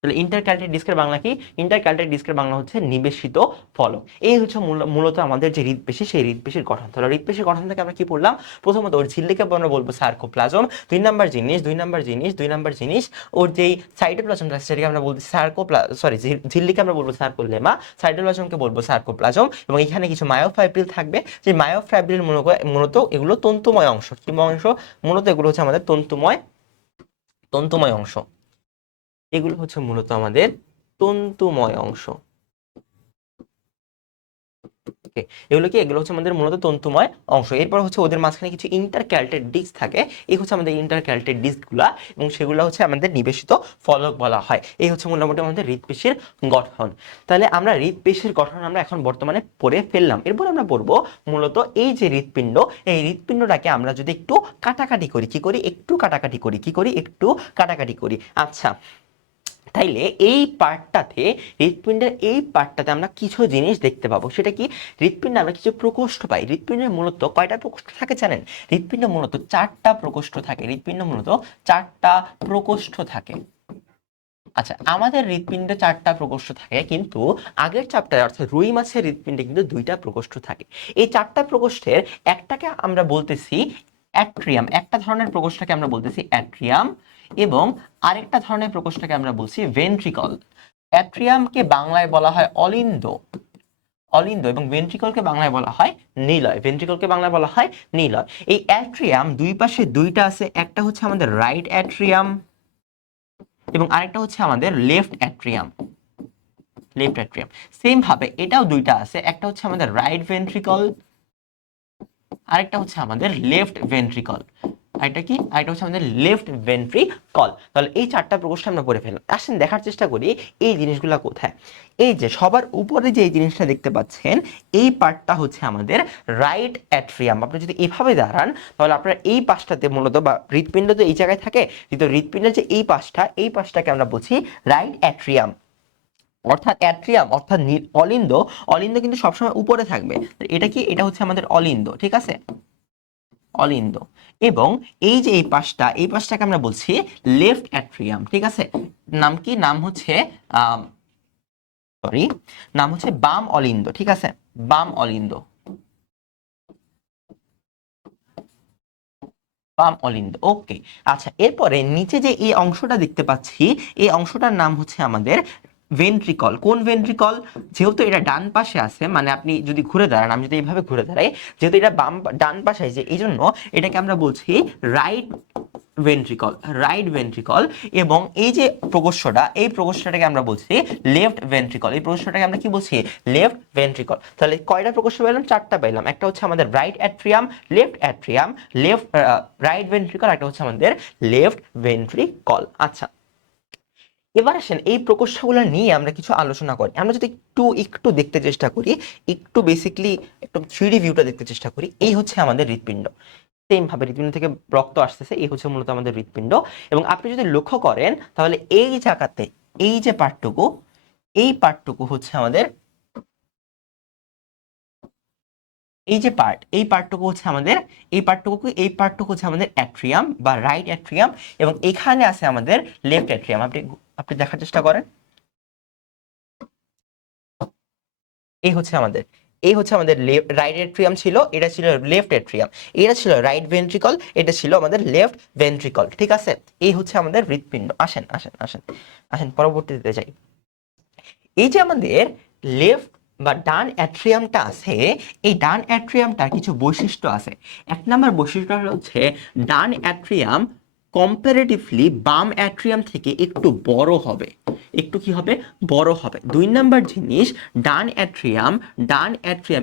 তাহলে ইন্টারক্যালটেড ডিস্কের বাংলা কি? ইন্টারক্যালটেড ডিস্কের বাংলা হচ্ছে নিবেশিত ফলক। এই হচ্ছে মূলত আমাদের যে হৃদপেশি, সেই হৃদপেশির গঠন। তাহলে হৃদপেশির গঠন থেকে আমরা কি পড়লাম? প্রথমত ওর ঝিল্লিকে আমরা বলবো সার্কোপ্লাজম। দুই নাম্বার জিনিস ওর যেই সাইটোপ্লাজমটা আছে সেটাকে আমরা বলছি ঝিল্লিকে আমরা বলবো সার্কোলেমা, সাইটোপ্লাজমকে বলবো সার্কোপ্লাজম। এবং এখানে কিছু মায়োফাইব্রিল থাকবে, যে মায়োফাইব্রিল মূলত এগুলো তন্তুময় অংশ। কি অংশ? মূলত এগুলো হচ্ছে আমাদের তন্তুময় অংশ। এগুলো হচ্ছে মূলত আমাদের তন্তুময় অংশ। এগুলো হচ্ছে আমাদের মূলত তন্তুময় অংশ। এরপর হচ্ছে ওদের মাঝখানে কিছু ইন্টারক্যালটেড ডিস্ক থাকে, এই হচ্ছে আমাদের ইন্টারক্যালটেড ডিস্কগুলা, এবং সেগুলো হচ্ছে আমাদের নিবেশিত ফলক বলা হয়। এই হচ্ছে মোটামুটি আমাদের হৃদপেশির গঠন। তাহলে আমরা হৃদপেশির গঠন আমরা এখন বর্তমানে পড়ে ফেললাম। এরপর আমরা পড়বো মূলত এই যে হৃদপিণ্ড, এই হৃদপিণ্ডটাকে আমরা যদি একটু কাটাকাটি করি, একটু কাটাকাটি করি। আচ্ছা, তাইলে এই পার্টটাতে, হৃৎপিণ্ডের এই পার্টটাতে আমরা কিছু জিনিস দেখতে পাবো। সেটা কি? হৃৎপিণ্ডে আমরা কিছু প্রকোষ্ঠ পাই। হৃৎপিণ্ডের মূলত কয়টা প্রকোষ্ঠ থাকে জানেন? হৃৎপিণ্ডে মূলত 4টা প্রকোষ্ঠ থাকে। আচ্ছা, আমাদের হৃৎপিণ্ডে 4টা প্রকোষ্ঠ থাকে, কিন্তু আগের চ্যাপ্টারে অর্থাৎ রুই মাছের হৃৎপিণ্ডে কিন্তু 2টা প্রকোষ্ঠ থাকে। এই 4টা প্রকোষ্ঠের একটাকে আমরা বলতেছি অ্যাট্রিয়াম, একটা ধরনের প্রকোষ্ঠকে আমরা বলতেছি অ্যাট্রিয়াম, এবং আরেকটা ধরনের প্রকোষ্ঠকে আমরা বলছি ভেন্ট্রিকল। অ্যাট্রিয়ামকে বাংলায় বলা হয় অলিন্দ, এবং ভেন্ট্রিকলকে বাংলায় বলা হয় নিলয়। এই অ্যাট্রিয়াম দুই পাশে 2টা আছে, একটা হচ্ছে আমাদের রাইট অ্যাট্রিয়াম এবং আরেকটা হচ্ছে আমাদের লেফট অ্যাট্রিয়াম। সেম ভাবে এটাও 2টা আছে, একটা হচ্ছে আমাদের রাইট ভেন্ট্রিকল, আরেকটা হচ্ছে আমাদের লেফট ভেন্ট্রিকল। আরেকটা হচ্ছে আমাদের লেফট ভেন্ট্রিকল। তাহলে এই 4টা প্রকোষ্ঠ আমরা পড়ে ফেললাম। আসেন দেখার চেষ্টা করি এই জিনিসগুলো কোথায়। এই যে সবার উপরে যে এই জিনিসটা দেখতে পাচ্ছেন, এই পার্টটা হচ্ছে আমাদের রাইট অ্যাট্রিয়াম। আপনি যদি এভাবে দাঁড়ান তাহলে আপনার এই পাশটাতে মূলত, বা হৃৎপিণ্ড তো এই জায়গায় থাকে, কিন্তু হৃৎপিণ্ডের যে এই পাশটাকে আমরা বলছি রাইট অ্যাট্রিয়াম। অর্থাৎ অ্যাট্রিয়াম অর্থাৎ অলিন্দ কিন্তু সবসময় উপরে থাকবে। এটা হচ্ছে আমাদের অলিন্দ, ঠিক আছে? অলিন্দ। এবং এই যে এই পাশটাকে আমরা বলছি লেফট অ্যাট্রিয়াম, ঠিক আছে? নাম হচ্ছে বাম অলিন্দ, ঠিক আছে? বাম অলিন্দ। ওকে। আচ্ছা, এরপরে নিচে যে এই অংশটা দেখতে পাচ্ছি, এই অংশটার নাম হচ্ছে আমাদের ভেন্ট্রিকল। কোন ভেন্ট্রিকল? যেহেতু এটা ডান পাশে আছে, মানে আপনি যদি ঘুরে দাঁড়ান, আমি যদি এইভাবে ঘুরে দাঁড়াই, যেহেতু এটা ডান পাশে আছে, এই জন্য এটাকে আমরা বলছি রাইট ভেন্ট্রিকল। এবং এই যে প্রকোষ্ঠটাকে আমরা বলছি লেফট ভেন্ট্রিকল। এই প্রকোষ্ঠটাকে আমরা কি বলছি? Left ventricle. তাহলে কয়টা প্রকোষ্ঠ পেলাম? 4টা পেলাম। একটা হচ্ছে আমাদের রাইট অ্যাট্রিয়াম, রাইট ভেন্ট্রিকল, একটা হচ্ছে আমাদের লেফট ভেন্ট্রিকল। আচ্ছা, এবার আসেন এই প্রকোষ্ঠগুলো নিয়ে আমরা কিছু আলোচনা করি। আমরা যদি একটু দেখতে চেষ্টা করি, একটু বেসিক্যালি একটু 3D ভিউটা দেখতে চেষ্টা করি। এই হচ্ছে আমাদের হৃৎপিণ্ড। সেম ভাবে হৃৎপিণ্ড থেকে রক্ত আসতেছে, এই হচ্ছে মূলত আমাদের হৃৎপিণ্ড। এবং আপনি যদি লক্ষ্য করেন তাহলে এই জায়গাতে এই যে পার্টটুকু হচ্ছে আমাদের, এই পার্টটুকু হচ্ছে আমাদের অ্যাট্রিয়াম বা রাইট অ্যাট্রিয়াম, এবং এখানে আছে আমাদের লেফট অ্যাট্রিয়াম। আপনি দেখার চেষ্টা করেন। এই হচ্ছে আমাদের রাইট এট্রিয়াম ছিল, এটা ছিল লেফট এট্রিয়াম, এটা ছিল রাইট ভেন্ট্রিকল, এটা ছিল আমাদের লেফট ভেন্ট্রিকল, ঠিক আছে? এই হচ্ছে আমাদের হৃৎপিণ্ড। আসেন আসেন আসেন আসেন পরবর্তীতে যাই। এই যে আমাদের লেফট বা ডান অ্যাট্রিয়ামটা আছে, এই ডান অ্যাট্রিয়ামটার কিছু বৈশিষ্ট্য আছে। 1 নম্বর বৈশিষ্ট্য হচ্ছে ডান অ্যাট্রিয়াম কম্পারেটিভলি বাম অ্যাট্রিয়াম থেকে একটু বড় হবে, বড় হবে। 2 নম্বর জিনিস, ডান অ্যাট্রিয়াম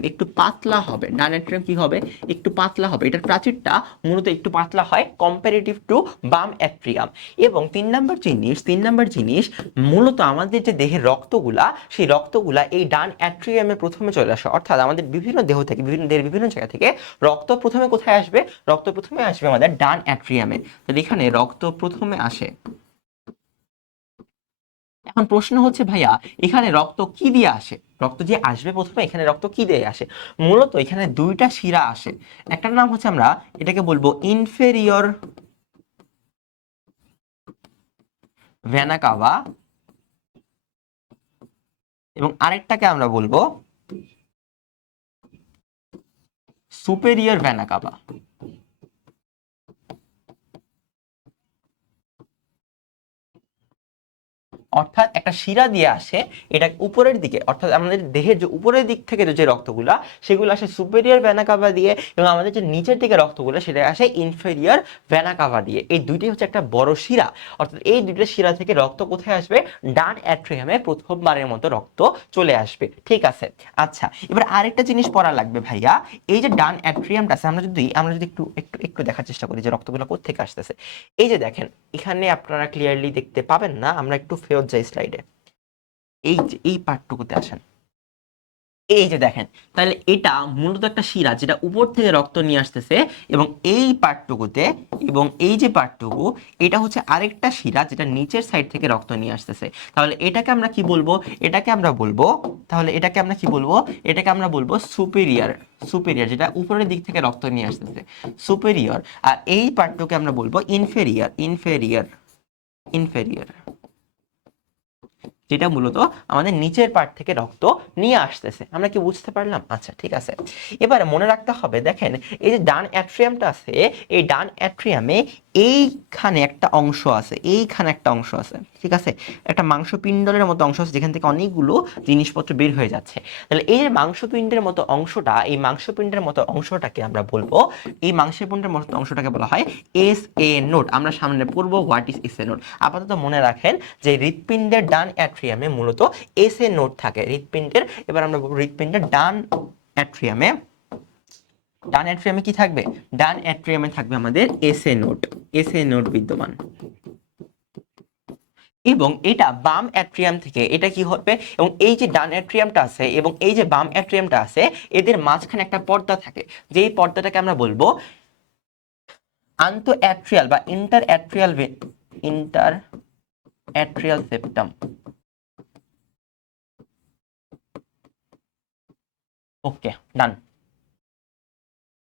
একটু পাতলা হবে। ডান অ্যাট্রিয়াম কি হবে? একটু পাতলা হবে। এটার প্রাচীরটা মূলত একটু পাতলা হয় কম্পারেটিভ টু বাম অ্যাট্রিয়াম। এবং 3 নম্বর জিনিস, মূলত আমাদের যে দেহের রক্তগুলা, সেই রক্তগুলা এই ডান অ্যাট্রিয়ামে প্রথমে চলে আসে। অর্থাৎ আমাদের বিভিন্ন দেহ থেকে, বিভিন্ন জায়গা থেকে রক্ত প্রথমে কোথায় আসবে? রক্ত প্রথমে আসবে আমাদের ডান অ্যাট্রিয়ামে। তাহলে এখানে রক্ত প্রথমে আসে। এখন প্রশ্ন হচ্ছে ভাইয়া, এখানে রক্ত কি দিয়ে আসে? রক্ত যে আসবে প্রথমে, এখানে রক্ত কি দিয়ে আসে? মূলত এখানে 2টা শিরা আসে। একটার নাম হচ্ছে, আমরা এটাকে বলবো ইনফেরিয়র ভেনা কাভা, এবং আরেকটাকে আমরা বলবো সুপেরিয়র ভেনা কাভা। অর্থাৎ একটা শিরা দিয়ে আসে, এটা উপরের দিকে, অর্থাৎ আমাদের দেহের যে উপরের দিক থেকে যে রক্তগুলা সেগুলো আসে সুপেরিয়র ভেনা কাভা দিয়ে, এবং আমাদের যে নিচের দিকে রক্তগুলো সেটা আসে ইনফেরিয়র ভেনা কাভা দিয়ে। এই দুইটি হচ্ছে একটা বড় শিরা। অর্থাৎ এই দুইটা শিরা থেকে রক্ত কোথায় আসবে? ডান অ্যাট্রিয়ামে প্রথমবারের মতো রক্ত চলে আসবে। ঠিক আছে, আচ্ছা এবার আরেকটা জিনিস পড়া লাগবে ভাইয়া। এই যে ডান অ্যাট্রিয়ামটা আছে, আমরা যদি একটু একটু একটু দেখার চেষ্টা করি যে রক্তগুলো কোত্থেকে আসতেছে। এই যে দেখেন, এখানে আপনারা ক্লিয়ারলি দেখতে পাবেন না, আমরা একটু ফেরত যাই স্লাইডে। এই যে এই পার্টটুকুতে আসেন, এই যে দেখেন, তাহলে এটা মূলত একটা শিরা যেটা উপর থেকে রক্ত নিয়ে আসতেছে, এবং এই পার্টটুকুতে, এবং এই যে পার্টটুকু, এটা হচ্ছে আরেকটা শিরা যেটা নিচের সাইড থেকে রক্ত নিয়ে আসতেছে। তাহলে এটাকে আমরা কি বলবো? এটাকে আমরা বলবো, তাহলে এটাকে আমরা কি বলবো? এটাকে আমরা বলবো সুপেরিয়র। সুপেরিয়র যেটা উপরের দিক থেকে রক্ত নিয়ে আসতেছে, সুপেরিয়র। আর এই পার্টটুকে আমরা বলবো ইনফেরিয়র। ইনফেরিয়র, ইনফেরিয়র, যেটা মূলত আমাদের নিচের পার্ট থেকে রক্ত নিয়ে আসতেছে। আমরা কি বুঝতে পারলাম? আচ্ছা ঠিক আছে। এবারে মনে রাখতে হবে, দেখেন এই যে ডান অ্যাট্রিয়ামটা আছে, এই ডান অ্যাট্রিয়ামে এইখানে একটা অংশ আছে, এইখানে একটা অংশ আছে, ঠিক আছে, একটা মাংসপিণ্ডলের মতো অংশ আছে যেখান থেকে অনেকগুলো জিনিসপত্র বের হয়ে যাচ্ছে। তাহলে এই যে মাংসপিণ্ডের মতো অংশটা, এই মাংসপিণ্ডের মতো অংশটাকে আমরা বলবো, এই মাংসপিণ্ডের মতো অংশটাকে বলা হয় এস এ নোড। আমরা সামনে পড়বো what is S A node. আপাতত মনে রাখেন যে হৃৎপিণ্ডের ডান অ্যাট্রিয়ামে মূলত এস এ নোড থাকে হৃৎপিণ্ডের। এবার আমরা বলবো হৃৎপিণ্ডের ডান অ্যাট্রিয়ামে, ডান অ্যাট্রিয়ামে কি থাকবে? ডান অ্যাট্রিয়ামে থাকবে আমাদের S A node, S A node বিদ্যমান। এবং এটা বাম অ্যাট্রিয়াম থেকে এটা কি হবে, এবং এই যে ডান অ্যাট্রিয়ামটা আছে এবং এই যে বাম অ্যাট্রিয়ামটা আছে, এদের মাঝখানে একটা পর্দা থাকে, যেই পর্দাটাকে আমরা বলবো আন্তঃ অ্যাট্রিয়াল বা inter atrial, inter atrial septum. Okay, ডান।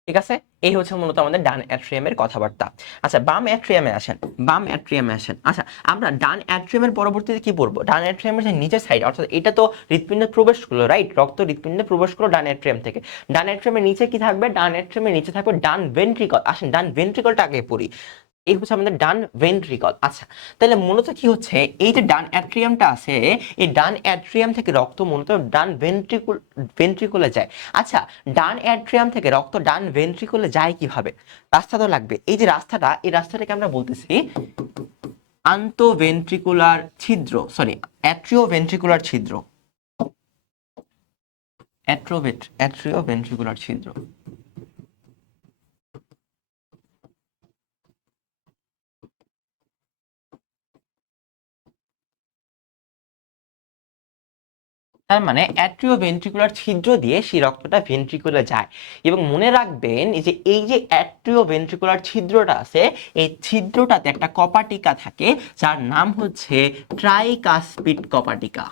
ঠিক আছে, এই হচ্ছে মূলত আমাদের ডান অ্যাট্রিয়ামের কথাবার্তা। আচ্ছা বাম অ্যাট্রিয়ামে আসেন, বাম অ্যাট্রিয়ামে আসেন। আচ্ছা আমরা ডান অ্যাট্রিয়ামের পরবর্তীতে কি পড়বো? ডান অ্যাট্রিয়ামের যে নিচের সাইড, অর্থাৎ এটা তো হৃৎপিণ্ডে প্রবেশ করলো, রাইট, রক্ত হৃৎপিণ্ডে প্রবেশ করলো ডান অ্যাট্রিয়াম থেকে। ডান অ্যাট্রিয়ামের নিচে কি থাকবে? ডান অ্যাট্রিয়ামের নিচে থাকবে ডান ভেন্ট্রিকল। আসেন ডান ভেন্ট্রিকলটা আগে পড়ি। এই হচ্ছে আমাদের ডান ভেন্ট্রিকল। আচ্ছা তাহলে মূলত কি হচ্ছে, এই যে ডান অ্যাট্রিয়ামটা আছে, এই ডান অ্যাট্রিয়াম থেকে রক্ত মূলত ডান ভেন্ট্রিকুলে যায়। আচ্ছা ডান অ্যাট্রিয়াম থেকে রক্ত ডান ভেন্ট্রিকুলে যায় কিভাবে? রাস্তা তো লাগবে। এই যে রাস্তাটা, এই রাস্তাটাকে আমরা বলতেছি আন্তঃভেন্ট্রিকুলার ছিদ্র, সরি অ্যাট্রিওভেন্ট্রিকুলার ছিদ্র, অ্যাট্রিওভেন্ট্রিকুলার ছিদ্র। তার মানে অ্যাট্রিওভেন্ট্রিকুলার ছিদ্র দিয়ে সেই রক্তটা ভেন্ট্রিকুলে যায়। এবং মনে রাখবেন যে এই যে অ্যাট্রিওভেন্ট্রিকুলার ছিদ্রটা আছে, এই ছিদ্রটাতে একটা কপাটিকা থাকে যার নাম হচ্ছে ট্রাইকাসপিড কপাটিকা।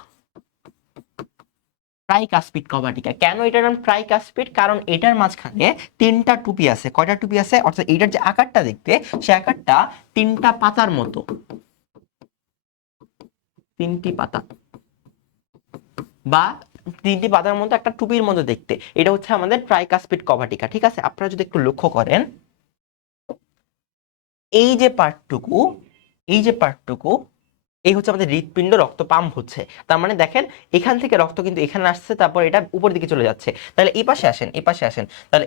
ট্রাইকাসপিড কপাটিকা। কেন এটার নাম ট্রাইকাসপিড? কারণ এটার মাঝখানে তিনটা টুপি আছে। কয়টা টুপি আছে? অর্থাৎ এটার যে আকারটা দেখতে, সে আকারটা তিনটা পাতার মতো, তিনটি পাতা বা তিনটি পাতার মতো একটা টুপির মতো দেখতে। এটা হচ্ছে আমাদের ট্রাইকাসপিড কভাটিকা। ঠিক আছে, আপনারা যদি একটু লক্ষ্য করেন, এই যে পার্টটুকু, এই যে পার্টটুকু, এই হচ্ছে আমাদের হৃৎপিণ্ড, রক্ত পাম্প হচ্ছে। তার মানে দেখেন এখান থেকে রক্ত কিন্তু এখানে আসছে, তারপর এটা উপর দিকে চলে যাচ্ছে। তাহলে এই পাশে আসেন, এই পাশে আসেন। তাহলে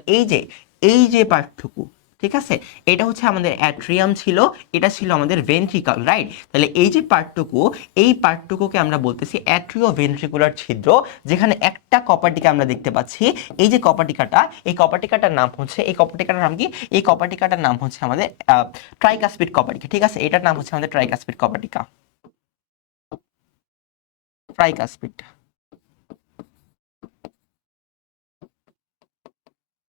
এই যে পার্টটুকু, ঠিক আছে, এটা হচ্ছে আমাদের অ্যাট্রিয়াম ছিল, এটা ছিল আমাদের ভেন্ট্রিকল, রাইট। তাহলে এই যে পার্টটুকু, এই পার্টটুকুকে আমরা বলতেছি অ্যাট্রিও ভেন্ট্রিকুলার ছিদ্র, যেখানে একটা কপাটিকা আমরা দেখতে পাচ্ছি। এই যে কপাটিকাটা, এই কপাটিকাটার নাম হচ্ছে, এই কপাটিকাটার নাম কি? এই কপাটিকাটার নাম হচ্ছে আমাদের ট্রাইকাসপিড কপাটিকা। ঠিক আছে, এটার নাম হচ্ছে আমাদের ট্রাইকাসপিড কপাটিকা, ট্রাইকাসপিড।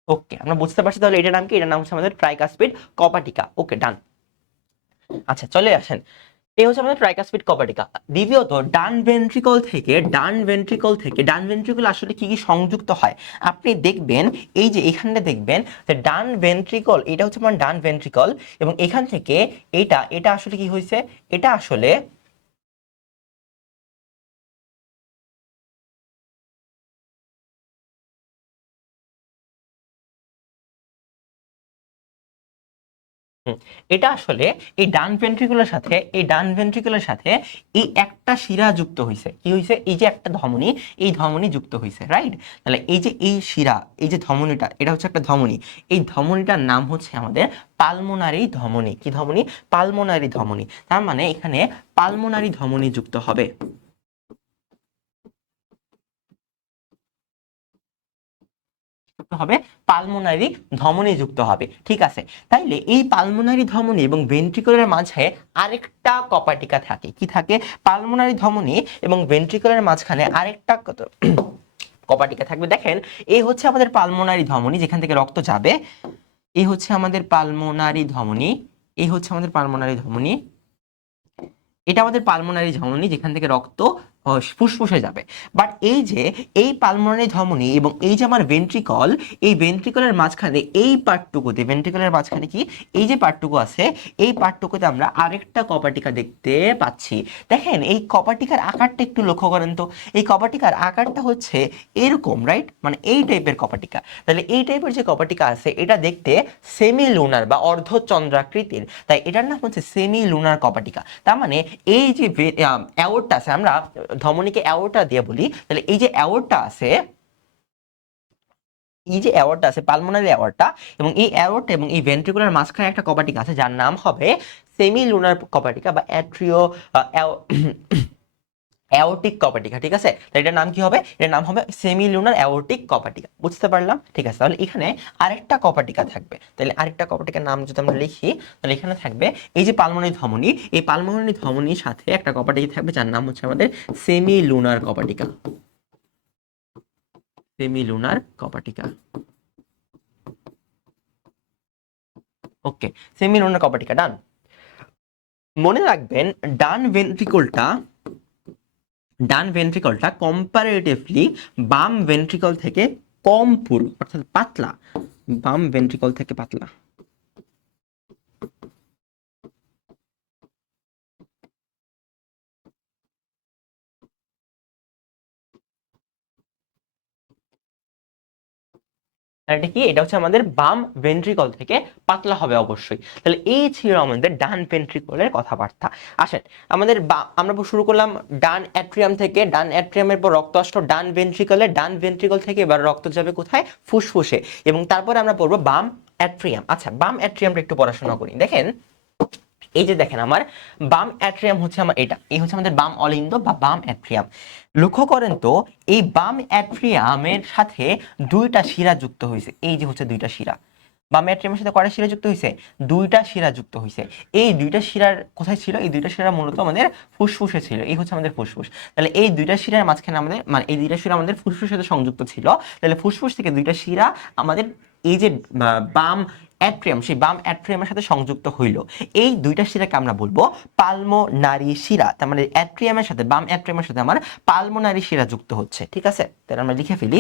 ওকে, আমরা বুঝতে পারছি তাহলে এটার নাম কি? এটার নাম হচ্ছে আমাদের ট্রাইকাসপিড কপাটিকা। ওকে, ডান। আচ্ছা চলে আসেন, এই হচ্ছে আমাদের ট্রাইকাসপিড কপাটিকা। দ্বিতীয়ত ডান ভেন্ট্রিকল আসলে কি কি সংযুক্ত হয় আপনি দেখবেন। এই যে এখানটা দেখবেন যে ডান ভেন্ট্রিকল, এটা হচ্ছে আমার ডান ভেন্ট্রিকল, এবং এখান থেকে এটা এটা আসলে কি হয়েছে, এটা আসলে এটা আসলে এই ডান ভেন্ট্রিকুলার সাথে এই একটা শিরা যুক্ত হইছে। কি হইছে? এই যে একটা ধমনী, এই ধমনী যুক্ত হইছে, রাইট? তাহলে এই যে এই শিরা, এই যে ধমনীটা, এটা হচ্ছে একটা ধমনী। এই ধমনীটার নাম হচ্ছে আমাদের পালমোনারি ধমনী। কি ধমনী? পালমোনারি ধমনী। তার মানে এখানে পালমোনারি ধমনী যুক্ত হবে, হবে পালমোনারি ধমনী যুক্ত হবে, ঠিক আছে? তাইলে এই পালমোনারি ধমনী এবং ভেন্ট্রিকুলারের মাঝে আরেকটা কপাটিকা থাকে। কি থাকে? পালমোনারি ধমনী এবং ভেন্ট্রিকুলারের মাঝখানে আরেকটা কপাটিকা থাকবে। দেখেন, এই হচ্ছে আমাদের পালমোনারি ধমনী, যেখান থেকে রক্ত যাবে। এই হচ্ছে আমাদের পালমোনারি ধমনী, এই হচ্ছে আমাদের পালমোনারি ধমনী, এটা আমাদের পালমোনারি ধমনী, যেখান থেকে রক্ত ফুসফুসে যাবে। বাট এই যে এই পালমোনারি ধমনী এবং এই যে আমার ভেন্ট্রিকল, এই ভেন্ট্রিকলের মাঝখানে এই পার্টটুকুতে, ভেন্ট্রিকলের মাঝখানে কি এই যে পার্টটুকু আছে, এই পার্টটুকুতে আমরা আরেকটা কপাটিকা দেখতে পাচ্ছি। দেখেন, এই কপাটিকার আকারটা একটু লক্ষ্য করেন তো। এই কপাটিকার আকারটা হচ্ছে এরকম, রাইট? মানে এই টাইপের কপাটিকা। তাহলে এই টাইপের যে কপাটিকা আছে, এটা দেখতে সেমি লুনার বা অর্ধচন্দ্রাকৃতির, তাই এটার নাম হচ্ছে সেমি লুনার কপাটিকা। তার মানে এই যে অ্যাওর্টা আছে, আমরা ধমনীকে অ্যাওর্টা দিয়ে বলি, তাহলে এই যে অ্যাওর্টা আছে, এই যে অ্যাওর্টা আছে, পালমোনারি অ্যাওর্টা, এবং এই অ্যাওর্টা এবং এই ভেন্ট্রিকুলার মাঝখানে একটা কপাটিকা আছে, যার নাম হবে সেমি লুনার কপাটিকা বা অ্যাওর্টিক কপাটিকা, ঠিক আছে? তাহলে এটার নাম কি হবে? এটার নাম হবে সেমি লুনার অ্যাওর্টিক কপাটিকা। বুঝতে পারলাম? ঠিক আছে, তাহলে এখানে আরেকটা কপাটিকা থাকবে। তাহলে আরেকটা কপাটিকার নাম যদি আমরা লিখি, তাহলে এখানে থাকবে এই যে পালমোনারি ধমনী, এই পালমোনারি ধমনীর সাথে একটা কপাটিকা থাকবে, যার নাম হচ্ছে আমাদের সেমি লুনার কপাটিকা। সেমি লুনার কপাটিকা। ওকে, সেমি লুনার কপাটিকা ডান। মনে রাখবেন, ডান ভেন্ট্রিকলটা কম্পারেটিভলি বাম ভেন্ট্রিকল থেকে কম পুরু, অর্থাৎ পাতলা, বাম ভেন্ট্রিকল থেকে পাতলা। এটা কি? এটা হচ্ছে আমাদের বাম ভেন্ট্রিকল থেকে পাতলা হবে অবশ্যই। তাহলে এই ছিল আমাদের ডান ভেন্ট্রিকলের কথাবার্তা। আসেন, আমরা শুরু করলাম ডান অ্যাট্রিয়াম থেকে। ডান অ্যাট্রিয়ামের পর রক্ত আসলো ডান ভেন্ট্রিকলে, ডান ভেন্ট্রিকল থেকে এবার রক্ত যাবে কোথায়? ফুসফুসে। এবং তারপরে আমরা পড়বো বাম অ্যাট্রিয়াম। আচ্ছা, বাম অ্যাট্রিয়ামটা একটু পড়াশোনা করি। দেখেন, এই যে দেখেন, আমার বাম অ্যাট্রিয়াম হচ্ছে আমার এটা, এই হচ্ছে আমাদের বাম অলিন্দ বা বাম অ্যাট্রিয়াম। লক্ষ্য করেন তো, এই বাম অ্যাট্রিয়ামের সাথে দুইটা শিরা যুক্ত হয়েছে। এই যে হচ্ছে দুইটা শিরা, বাম অ্যাট্রিয়ামের সাথে কয়টা শিরা যুক্ত হয়েছে? দুইটা শিরা যুক্ত হয়েছে। এই দুইটা শিরার কোথায় ছিল? এই দুইটা শিরা মূলত আমাদের ফুসফুসে ছিল। এই হচ্ছে আমাদের ফুসফুস। তাহলে এই দুইটা শিরার মাঝখানে আমাদের, মানে এই দুইটা শিরা আমাদের ফুসফুসের সাথে সংযুক্ত ছিল। তাহলে ফুসফুস থেকে দুইটা শিরা আমাদের এই যে বাম অ্যাট্রিয়াম, সেই বাম অ্যাট্রিয়ামের সাথে সংযুক্ত হইল। এই দুইটা শিরাকে আমরা বলবো পালমোনারি শিরা। তার মানে অ্যাট্রিয়ামের সাথে, বাম অ্যাট্রিয়ামের সাথে আমার পালমোনারি শিরা যুক্ত হচ্ছে, ঠিক আছে? তাহলে আমরা লিখে ফেলি।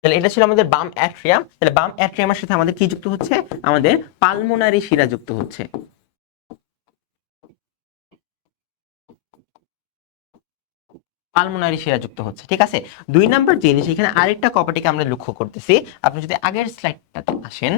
তাহলে এটা ছিল আমাদের বাম অ্যাট্রিয়াম। তাহলে বাম অ্যাট্রিয়ামের সাথে আমাদের কি যুক্ত হচ্ছে? আমাদের পালমোনারি শিরা যুক্ত হচ্ছে। পালমোনারি শিরা যুক্ত হচ্ছে, ঠিক আছে? 2 নাম্বার জিনিস, এখানে আরেকটা কপাটিকে আমরা লক্ষ্য করতেছি। আপনি যদি আগের স্লাইডটাতে আসেন,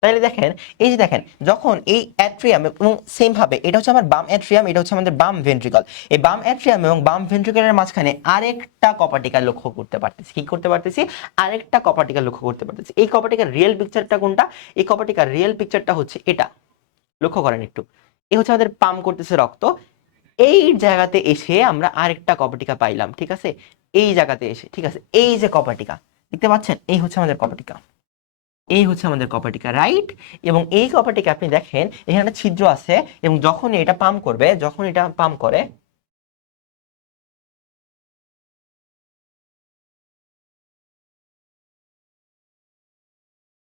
তাহলে দেখেন, এই যে দেখেন, যখন এই অ্যাট্রিয়াম এবং সেম ভাবে, এটা হচ্ছে আমার বাম অ্যাট্রিয়াম, এটা হচ্ছে আমাদের বাম ভেন্ট্রিকল। এই বাম অ্যাট্রিয়াম এবং বাম ভেন্ট্রিকলের মাঝখানে আরেকটা কপাটিকা লক্ষ্য করতে পারতেছি। কি করতে পারতেছি? আরেকটা কপাটিকা লক্ষ্য করতে পারতেছি। এই কপাটিকার রিয়েল পিকচারটা কোনটা? এই কপাটিকার রিয়েল পিকচারটা হচ্ছে এটা। লক্ষ্য করেন একটু, এই হচ্ছে আমাদের পাম্প করতেছে রক্ত। এই জায়গাতে এসে আমরা আরেকটা কপাটিকা পাইলাম, ঠিক আছে? এই জায়গাতে এসে, ঠিক আছে, এই যে কপাটিকা দেখতে পাচ্ছেন, এই হচ্ছে আমাদের কপাটিকা, এই হচ্ছে আমাদের কপাটিকা, রাইট? এবং এই কপাটিকা আপনি দেখেন, এখানে একটা ছিদ্র আছে, এবং যখন এটা পাম্প করবে, যখন এটা পাম্প করে,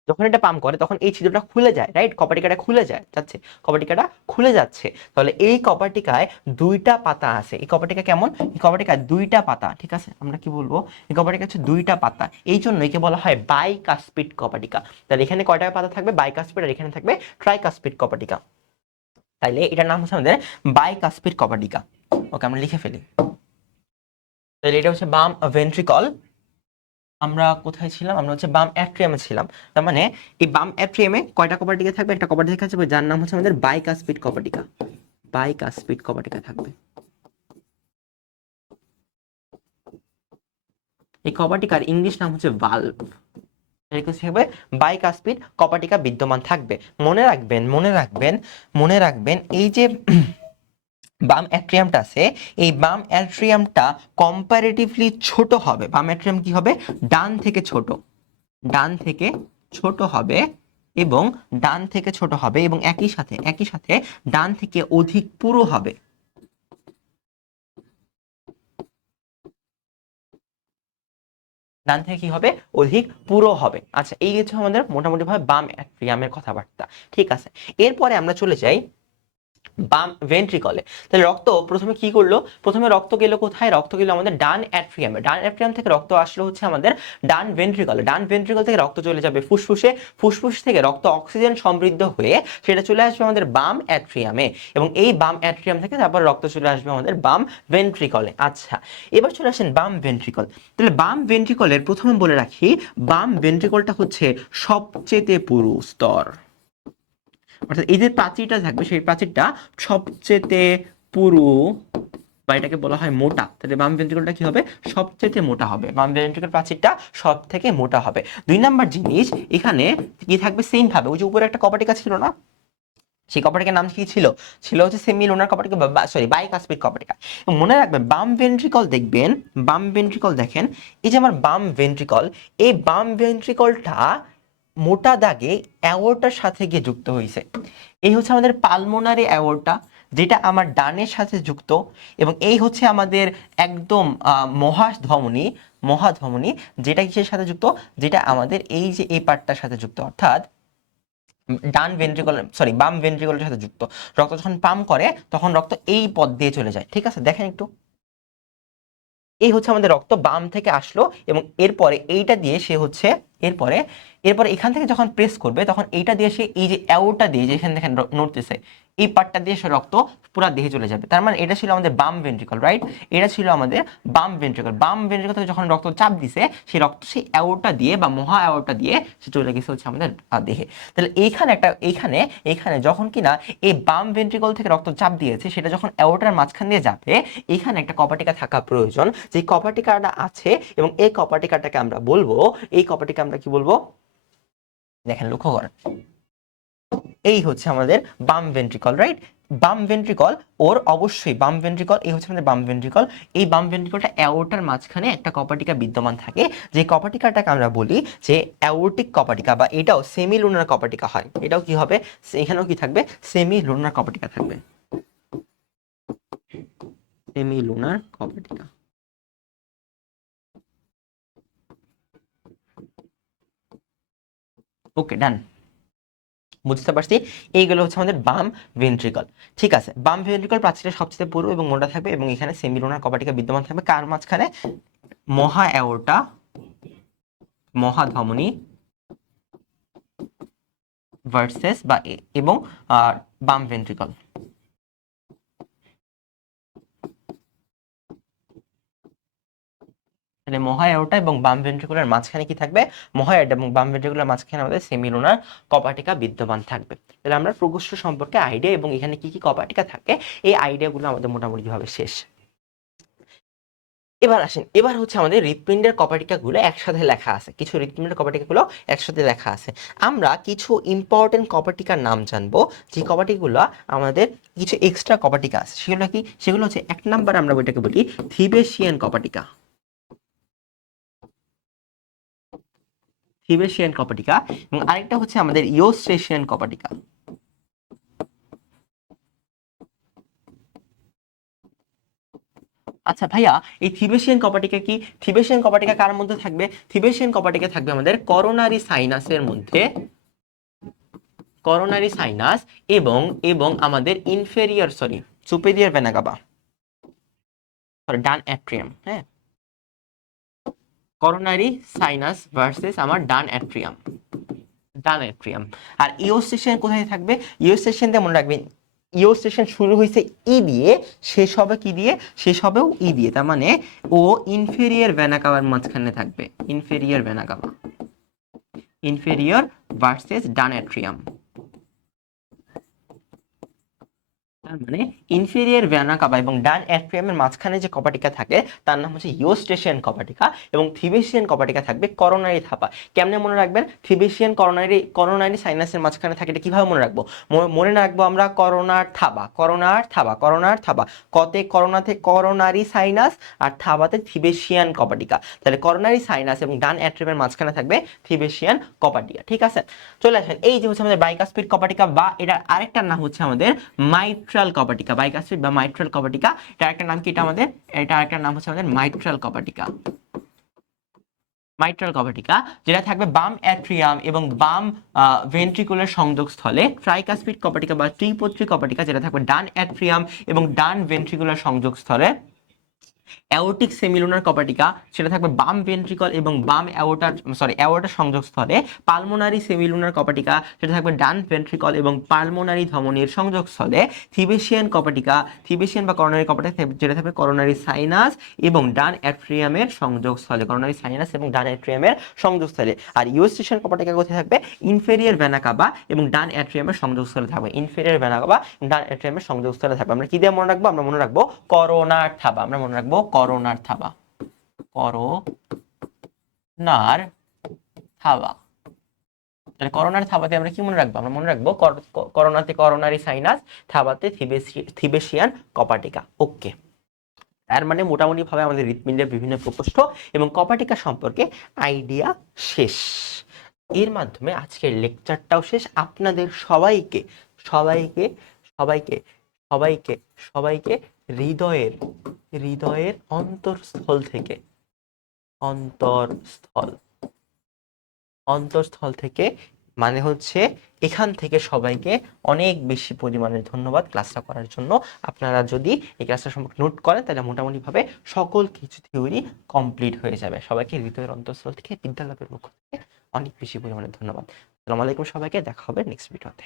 যখন এটা পাম্প করে, তখন এই ছিদ্রটা খুলে যায়, রাইট? কপাটিকাটা খুলে যায় যাচ্ছে, কপাটিকাটা খুলে যাচ্ছে। তাহলে এই কপাটিকায় দুইটা পাতা আছে। এই কপাটিকা কেমন? এই কপাটিকায় দুইটা পাতা, ঠিক আছে? আমরা কি বলবো? এই কপাটিকা হচ্ছে দুইটা পাতা, এই জন্য একে বলা হয় বাইকাস্পিড কপাটিকা। তাহলে এখানে কয়টা পাতা থাকবে? বাইকাস্পিড। আর এখানে থাকবে ট্রাইকাস্পিড কপাটিকা। তাইলে এটার নাম হচ্ছে আমাদের বাইকাস্পিড কপাটিকা। ওকে, আমরা লিখে ফেলি। তাহলে এটা হচ্ছে বাম ভেন্ট্রিকল, আমরা কোথায় ছিলাম? আমরা হচ্ছে বাম অ্যাট্রিয়ামে ছিলাম। তার মানে এই বাম অ্যাট্রিয়ামে কয়টা কপাটিকা থাকবে? একটা কপাটিকা থাকবে যার নাম হচ্ছে আমাদের বাইকাসপিড কপাটিকা। বাইকাসপিড কপাটিকা থাকবে। এই কপাটিকার ইংলিশ নাম হচ্ছে ভালভ। হিসেবে বাইকাসপিড কপাটিকা বিদ্যমান থাকবে। মনে রাখবেন, মনে রাখবেন, মনে রাখবেন, এই যে বাম অ্যাট্রিয়ামটা আছে, এই বাম অ্যাট্রিয়ামটা কম্পারেটিভলি ছোট হবে। বাম অ্যাট্রিয়াম কি হবে? ডান থেকে ছোট, ডান থেকে ছোট হবে, এবং ডান থেকে ছোট হবে, এবং একই সাথে ডান থেকে অধিক পুরু হবে। ডান থেকে কি হবে? অধিক পুরো হবে। আচ্ছা, এই হচ্ছে আমাদের মোটামুটি ভাবে বাম অ্যাট্রিয়ামের কথাবার্তা। ঠিক আছে, এরপরে আমরা চলে যাই বাম ভেন্ট্রিকলে। তাহলে রক্ত প্রথমে কি করলো? প্রথমে রক্ত গেল কোথায়? রক্ত গেল আমাদের ডান অ্যাট্রিয়ামে। ডান অ্যাট্রিয়াম থেকে রক্ত আসলো হচ্ছে আমাদের ডান ভেন্ট্রিকলে। ডান ভেন্ট্রিকল থেকে রক্ত চলে যাবে ফুসফুসে। ফুসফুস থেকে রক্ত অক্সিজেন সমৃদ্ধ হয়ে সেটা চলে আসবে আমাদের বাম অ্যাট্রিয়ামে, এবং এই বাম অ্যাট্রিয়াম থেকে তারপর রক্ত চলে আসবে আমাদের বাম ভেন্ট্রিকলে। আচ্ছা, এবার চলে আসেন বাম ভেন্ট্রিকল। তাহলে বাম ভেন্ট্রিকলের প্রথমে বলে রাখি, বাম ভেন্ট্রিকলটা হচ্ছে সবচেয়ে পুরু স্তর। অর্থাৎ এই যে প্রাচীরটা থাকবে সেই প্রাচীরটা সবচেয়ে পুরু, বা এটাকে বলা হয় মোটা। তাহলে বাম ভেন্ট্রিকলটা কি হবে? সবচেয়ে মোটা হবে। বাম ভেন্ট্রিকল প্রাচীরটা সব থেকে মোটা হবে। দুই নাম্বার জিনিস, এখানে কি থাকবে? সেম ভাবে ওই যে উপরে একটা কপাটিকা ছিল না, সেই কপাটিকার নাম কি ছিল? ছিল হচ্ছে সেমি লুনার কপাটিকা, সরি বাইকাসপিড কপাটিকা। মনে রাখবেন বাম ভেন্ট্রিকল, দেখবেন বাম ভেন্ট্রিকল, দেখেন এই যে আমার বাম ভেন্ট্রিকল, এই বাম ভেন্ট্রিকলটা মোটা দাগে অ্যাওর্টার সাথে গিয়ে যুক্ত হয়েছে। এই হচ্ছে আমাদের পালমোনারি অ্যাওর্টা, যেটা আমার ডানের সাথে যুক্ত, এবং এই হচ্ছে আমাদের একদম মহাধমনী, মহাধমনী, যেটা কিসের সাথে যুক্ত? যেটা আমাদের এই যে এই পার্টটার সাথে যুক্ত, অর্থাৎ ডান ভেন্ট্রিকল, সরি বাম ভেন্ট্রিকলের সাথে যুক্ত। রক্ত যখন পাম্প করে তখন রক্ত এই পথ দিয়ে চলে যায়। ঠিক আছে, দেখেন একটু, এই হচ্ছে আমাদের রক্ত বাম থেকে আসলো, এবং এরপরে এইটা দিয়ে সে হচ্ছে, এরপরে এরপরে এখান থেকে যখন প্রেস করবে তখন এইটা দিয়ে সে এই যে অ্যাওটা দিয়ে, যেখানে দেখেন নড়তেছে, এই পার্টটা দিয়ে সে রক্ত পুরো দেহে চলে যাবে। তার মানে এটা ছিল আমাদের বাম ভেন্ট্রিকল, রাইট? এটা ছিল আমাদের বাম ভেন্ট্রিকল। বাম ভেন্ট্রিকল থেকে যখন রক্ত চাপ দিছে, সেই রক্ত সেই অ্যাওটা দিয়ে বা মহা অ্যাওটা দিয়ে সে চলে গেছে হচ্ছে আমাদের দেহে। তাহলে এইখানে একটা, এইখানে এইখানে যখন কিনা এই বাম ভেন্ট্রিকল থেকে রক্ত চাপ দিয়েছে, সেটা যখন অ্যাওটার মাঝখান দিয়ে যাবে, এখানে একটা কপাটিকা থাকা প্রয়োজন। যে কপাটিকাটা আছে, এবং এই কপাটিকাটাকে আমরা বলবো, এই কপাটিকা আমরা কি বলবো? দেখেন, লক্ষ্য করেন, এই হচ্ছে আমাদের বাম ভেন্ট্রিকল, রাইট? বাম ভেন্ট্রিকল, ওর অবশ্যই বাম ভেন্ট্রিকল, এই হচ্ছে আমাদের বাম ভেন্ট্রিকল। এই বাম ভেন্ট্রিকলটা অ্যাওর্টার মাঝখানে একটা কপাটিকা বিদ্যমান থাকে, যে কপাটিকাটাকে আমরা বলি যে অ্যাওর্টিক কপাটিকা, বা এটাও সেমি লুনার কপাটিকা হয়। এটাও কি হবে? এখানেও কি থাকবে? সেমি লুনার কপাটিকা থাকবে, সেমি লুনার কপাটিকা। ওকে, ডান, বুঝতে পারছি। এইগুলো হচ্ছে আমাদের বাম ভেন্ট্রিকল। ঠিক আছে, বাম ভেন্ট্রিকল প্রাচীরের সবচেয়ে পুরু এবং মোটা থাকবে, এবং এখানে সেমিলোনার কপাটিকা বিদ্যমান থাকবে কার মাঝখানে? মহা অ্যাওর্টা, মহাধমনী ভার্সেস বা এবং বাম ভেন্ট্রিকল। তাহলে মহা অ্যাওর্টা এবং বাম ভেন্ট্রিকুলার মাঝখানে কি থাকবে? মহা অ্যাওর্টা এবং বাম ভেন্ট্রিকুলার মাঝখানে আমাদের সেমিলোনার কপাটিকা বিদ্যমান থাকবে। তাহলে আমরা প্রকোষ্ঠ সম্পর্কে আইডিয়া এবং এখানে কি কি কপাটিকা থাকে এই আইডিয়াগুলো আমাদের মোটামুটি ভাবে শেষ। এবার আসেন, এবার হচ্ছে আমাদের হৃৎপিণ্ডের কপাটিকা গুলো একসাথে লেখা আছে, কিছু হৃৎপিণ্ডের কপাটিকা গুলো একসাথে লেখা আছে। আমরা কিছু ইম্পর্টেন্ট কপাটিকার নাম জানবো, যে কপাটিকাগুলো আমাদের কিছু এক্সট্রা কপাটিকা আছে। সেগুলো কি? সেগুলো হচ্ছে, এক নাম্বার আমরা ওইটাকে বলি থিবেশিয়ান কপাটিকা, থিবেশিয়ান কপাটিকা, এবং আরেকটা হচ্ছে আমাদের ইওস্ট্রেশিয়ান কপাটিকা। আচ্ছা ভাইয়া, এই থিবেশিয়ান কপাটিকা কি? থিবেশিয়ান কপাটিকা কার মধ্যে থাকবে? থিবেশিয়ান কপাটিকা থাকবে আমাদের করোনারি সাইনাসের মধ্যে, করোনারি সাইনাস, এবং এবং আমাদের inferior, sorry superior vena cava, sorry ডান অ্যাট্রিয়াম। হ্যাঁ, করোনারি সাইনাস ভার্সেস আমার ডান অ্যাট্রিয়াম, ডান অ্যাট্রিয়াম। আর ইওস্টেশন কোথায় থাকবে? ইওস্টেশন দিয়ে মনে রাখবেন, ইও স্টেশন শুরু হয়েছে ই দিয়ে, শেষ হবে কি দিয়ে, শেষ হবেও ই দিয়ে, তার মানে ও ইনফেরিয়র ভেনা কাভার মাঝখানে থাকবে, inferior vena cava, inferior versus ডান অ্যাট্রিয়াম। তার মানে ইনফেরিয়র ভেনা কাভা এবং ডান অ্যাট্রিয়ামের মাঝখানে যে কপাটিকা থাকে তার নাম হচ্ছে ইউস্টেশিয়ান কপাটিকা, এবং থিবেশিয়ান কপাটিকা থাকবে করোনারি থাবা। কেমনে মনে রাখবেন? থিবেশিয়ান করোনারি সাইনাসের মাঝখানে থাকে, এটা কিভাবে মনে রাখবো? মনে রাখবো আমরা করোনার থাবা, করোনার থাবা, করোনার থাবা, কতে করোনাতে করোনারি সাইনাস আর থাবাতে থিবেশিয়ান কপাটিকা। তাহলে করোনারি সাইনাস এবং ডান অ্যাট্রিয়ামের মাঝখানে থাকবে থিবেশিয়ান কপাটিকা। ঠিক আছে, চলে আসেন এই যে হচ্ছে আমাদের বাইকাস্পিড কপাটিকা, বা এটার আরেকটার নাম হচ্ছে আমাদের মাইট্রাল কপাটিকা। বাইকাস্পিড বা মাইট্রাল কপাটিকা, এটা একটা নাম কি, এটা আমাদের, এটা আরেকটা নাম হচ্ছে আমাদের মাইট্রাল কপাটিকা। মাইট্রাল কপাটিকা যেটা থাকবে বাম অ্যাট্রিয়াম এবং বাম ভেন্ট্রিকুলার সংযোগস্থলে। ট্রাইকাস্পিড কপাটিকা বা ত্রিপত্রী কপাটিকা যেটা থাকবে ডান অ্যাট্রিয়াম এবং ডান ভেন্ট্রিকুলার সংযোগস্থলে। অ্যাওর্টিক সেমিলুনার কপাটিকা সেটা থাকবে বাম ভেন্ট্রিকল এবং বাম অ্যাওর্টার সংযোগস্থলে। পালমোনারি সেমিলুনার কপাটিকা সেটা থাকবে ডান ভেন্ট্রিকল এবং পালমোনারি ধমনীর সংযোগস্থলে। থিবেশিয়ান কপাটিকা, থিবেশিয়ান বা করোনারি কপাটিকা যেটা থাকবে করোনারি সাইনাস এবং ডান অ্যাট্রিয়ামের সংযোগস্থলে, করোনারি সাইনাস এবং ডান অ্যাট্রিয়ামের সংযোগস্থলে। আর ইউস্টেশিয়ান কপাটিকা কোথায় থাকবে? ইনফেরিয়র ভেনা কাভা এবং ডান অ্যাট্রিয়ামের সংযোগস্থলে থাকবে, ইনফেরিয়র ভেনা কাভা ডান অ্যাট্রিয়ামের সংযোগস্থলে থাকবে। আমরা কি দিয়ে মনে রাখবো? আমরা মনে রাখবো করোনার থাবা, আমরা মনে রাখবো করোনার থাবা, করোনার থাবা। তাহলে করোনার থাবাতে আমরা কি মনে রাখবো? আমরা মনে রাখবো করোনাতে করোনারি সাইনাস, থাবাতে থিবেশিয়ান কপাটিকা। ওকে, তার মানে মোটামুটি ভাবে আমাদের হৃৎপিণ্ডের বিভিন্ন প্রকোষ্ঠ এবং কপাটিকা সম্পর্কে আইডিয়া শেষ। এর মাধ্যমে আজকের লেকচারটাও শেষ। আপনাদের সবাইকে সবাইকে সবাইকে সবাইকে সবাইকে হৃদয়ের হৃদয়ের অন্তরস্থল থেকে, অন্তরস্থল অন্তরস্থল থেকে মানে হচ্ছে এখান থেকে সবাইকে অনেক বেশি পরিমাণে ধন্যবাদ ক্লাসটা করার জন্য। আপনারা যদি এই ক্লাসটা সম্পর্কে নোট করেন তাহলে মোটামুটি ভাবে সকল কিছু থিওরি কমপ্লিট হয়ে যাবে। সবাইকে হৃদয়ের অন্তঃস্থল থেকে, বিদ্যালয়ের পক্ষ থেকে অনেক বেশি পরিমাণে ধন্যবাদ। আসসালামু আলাইকুম, সবাইকে দেখা হবে নেক্সট ভিডিওতে।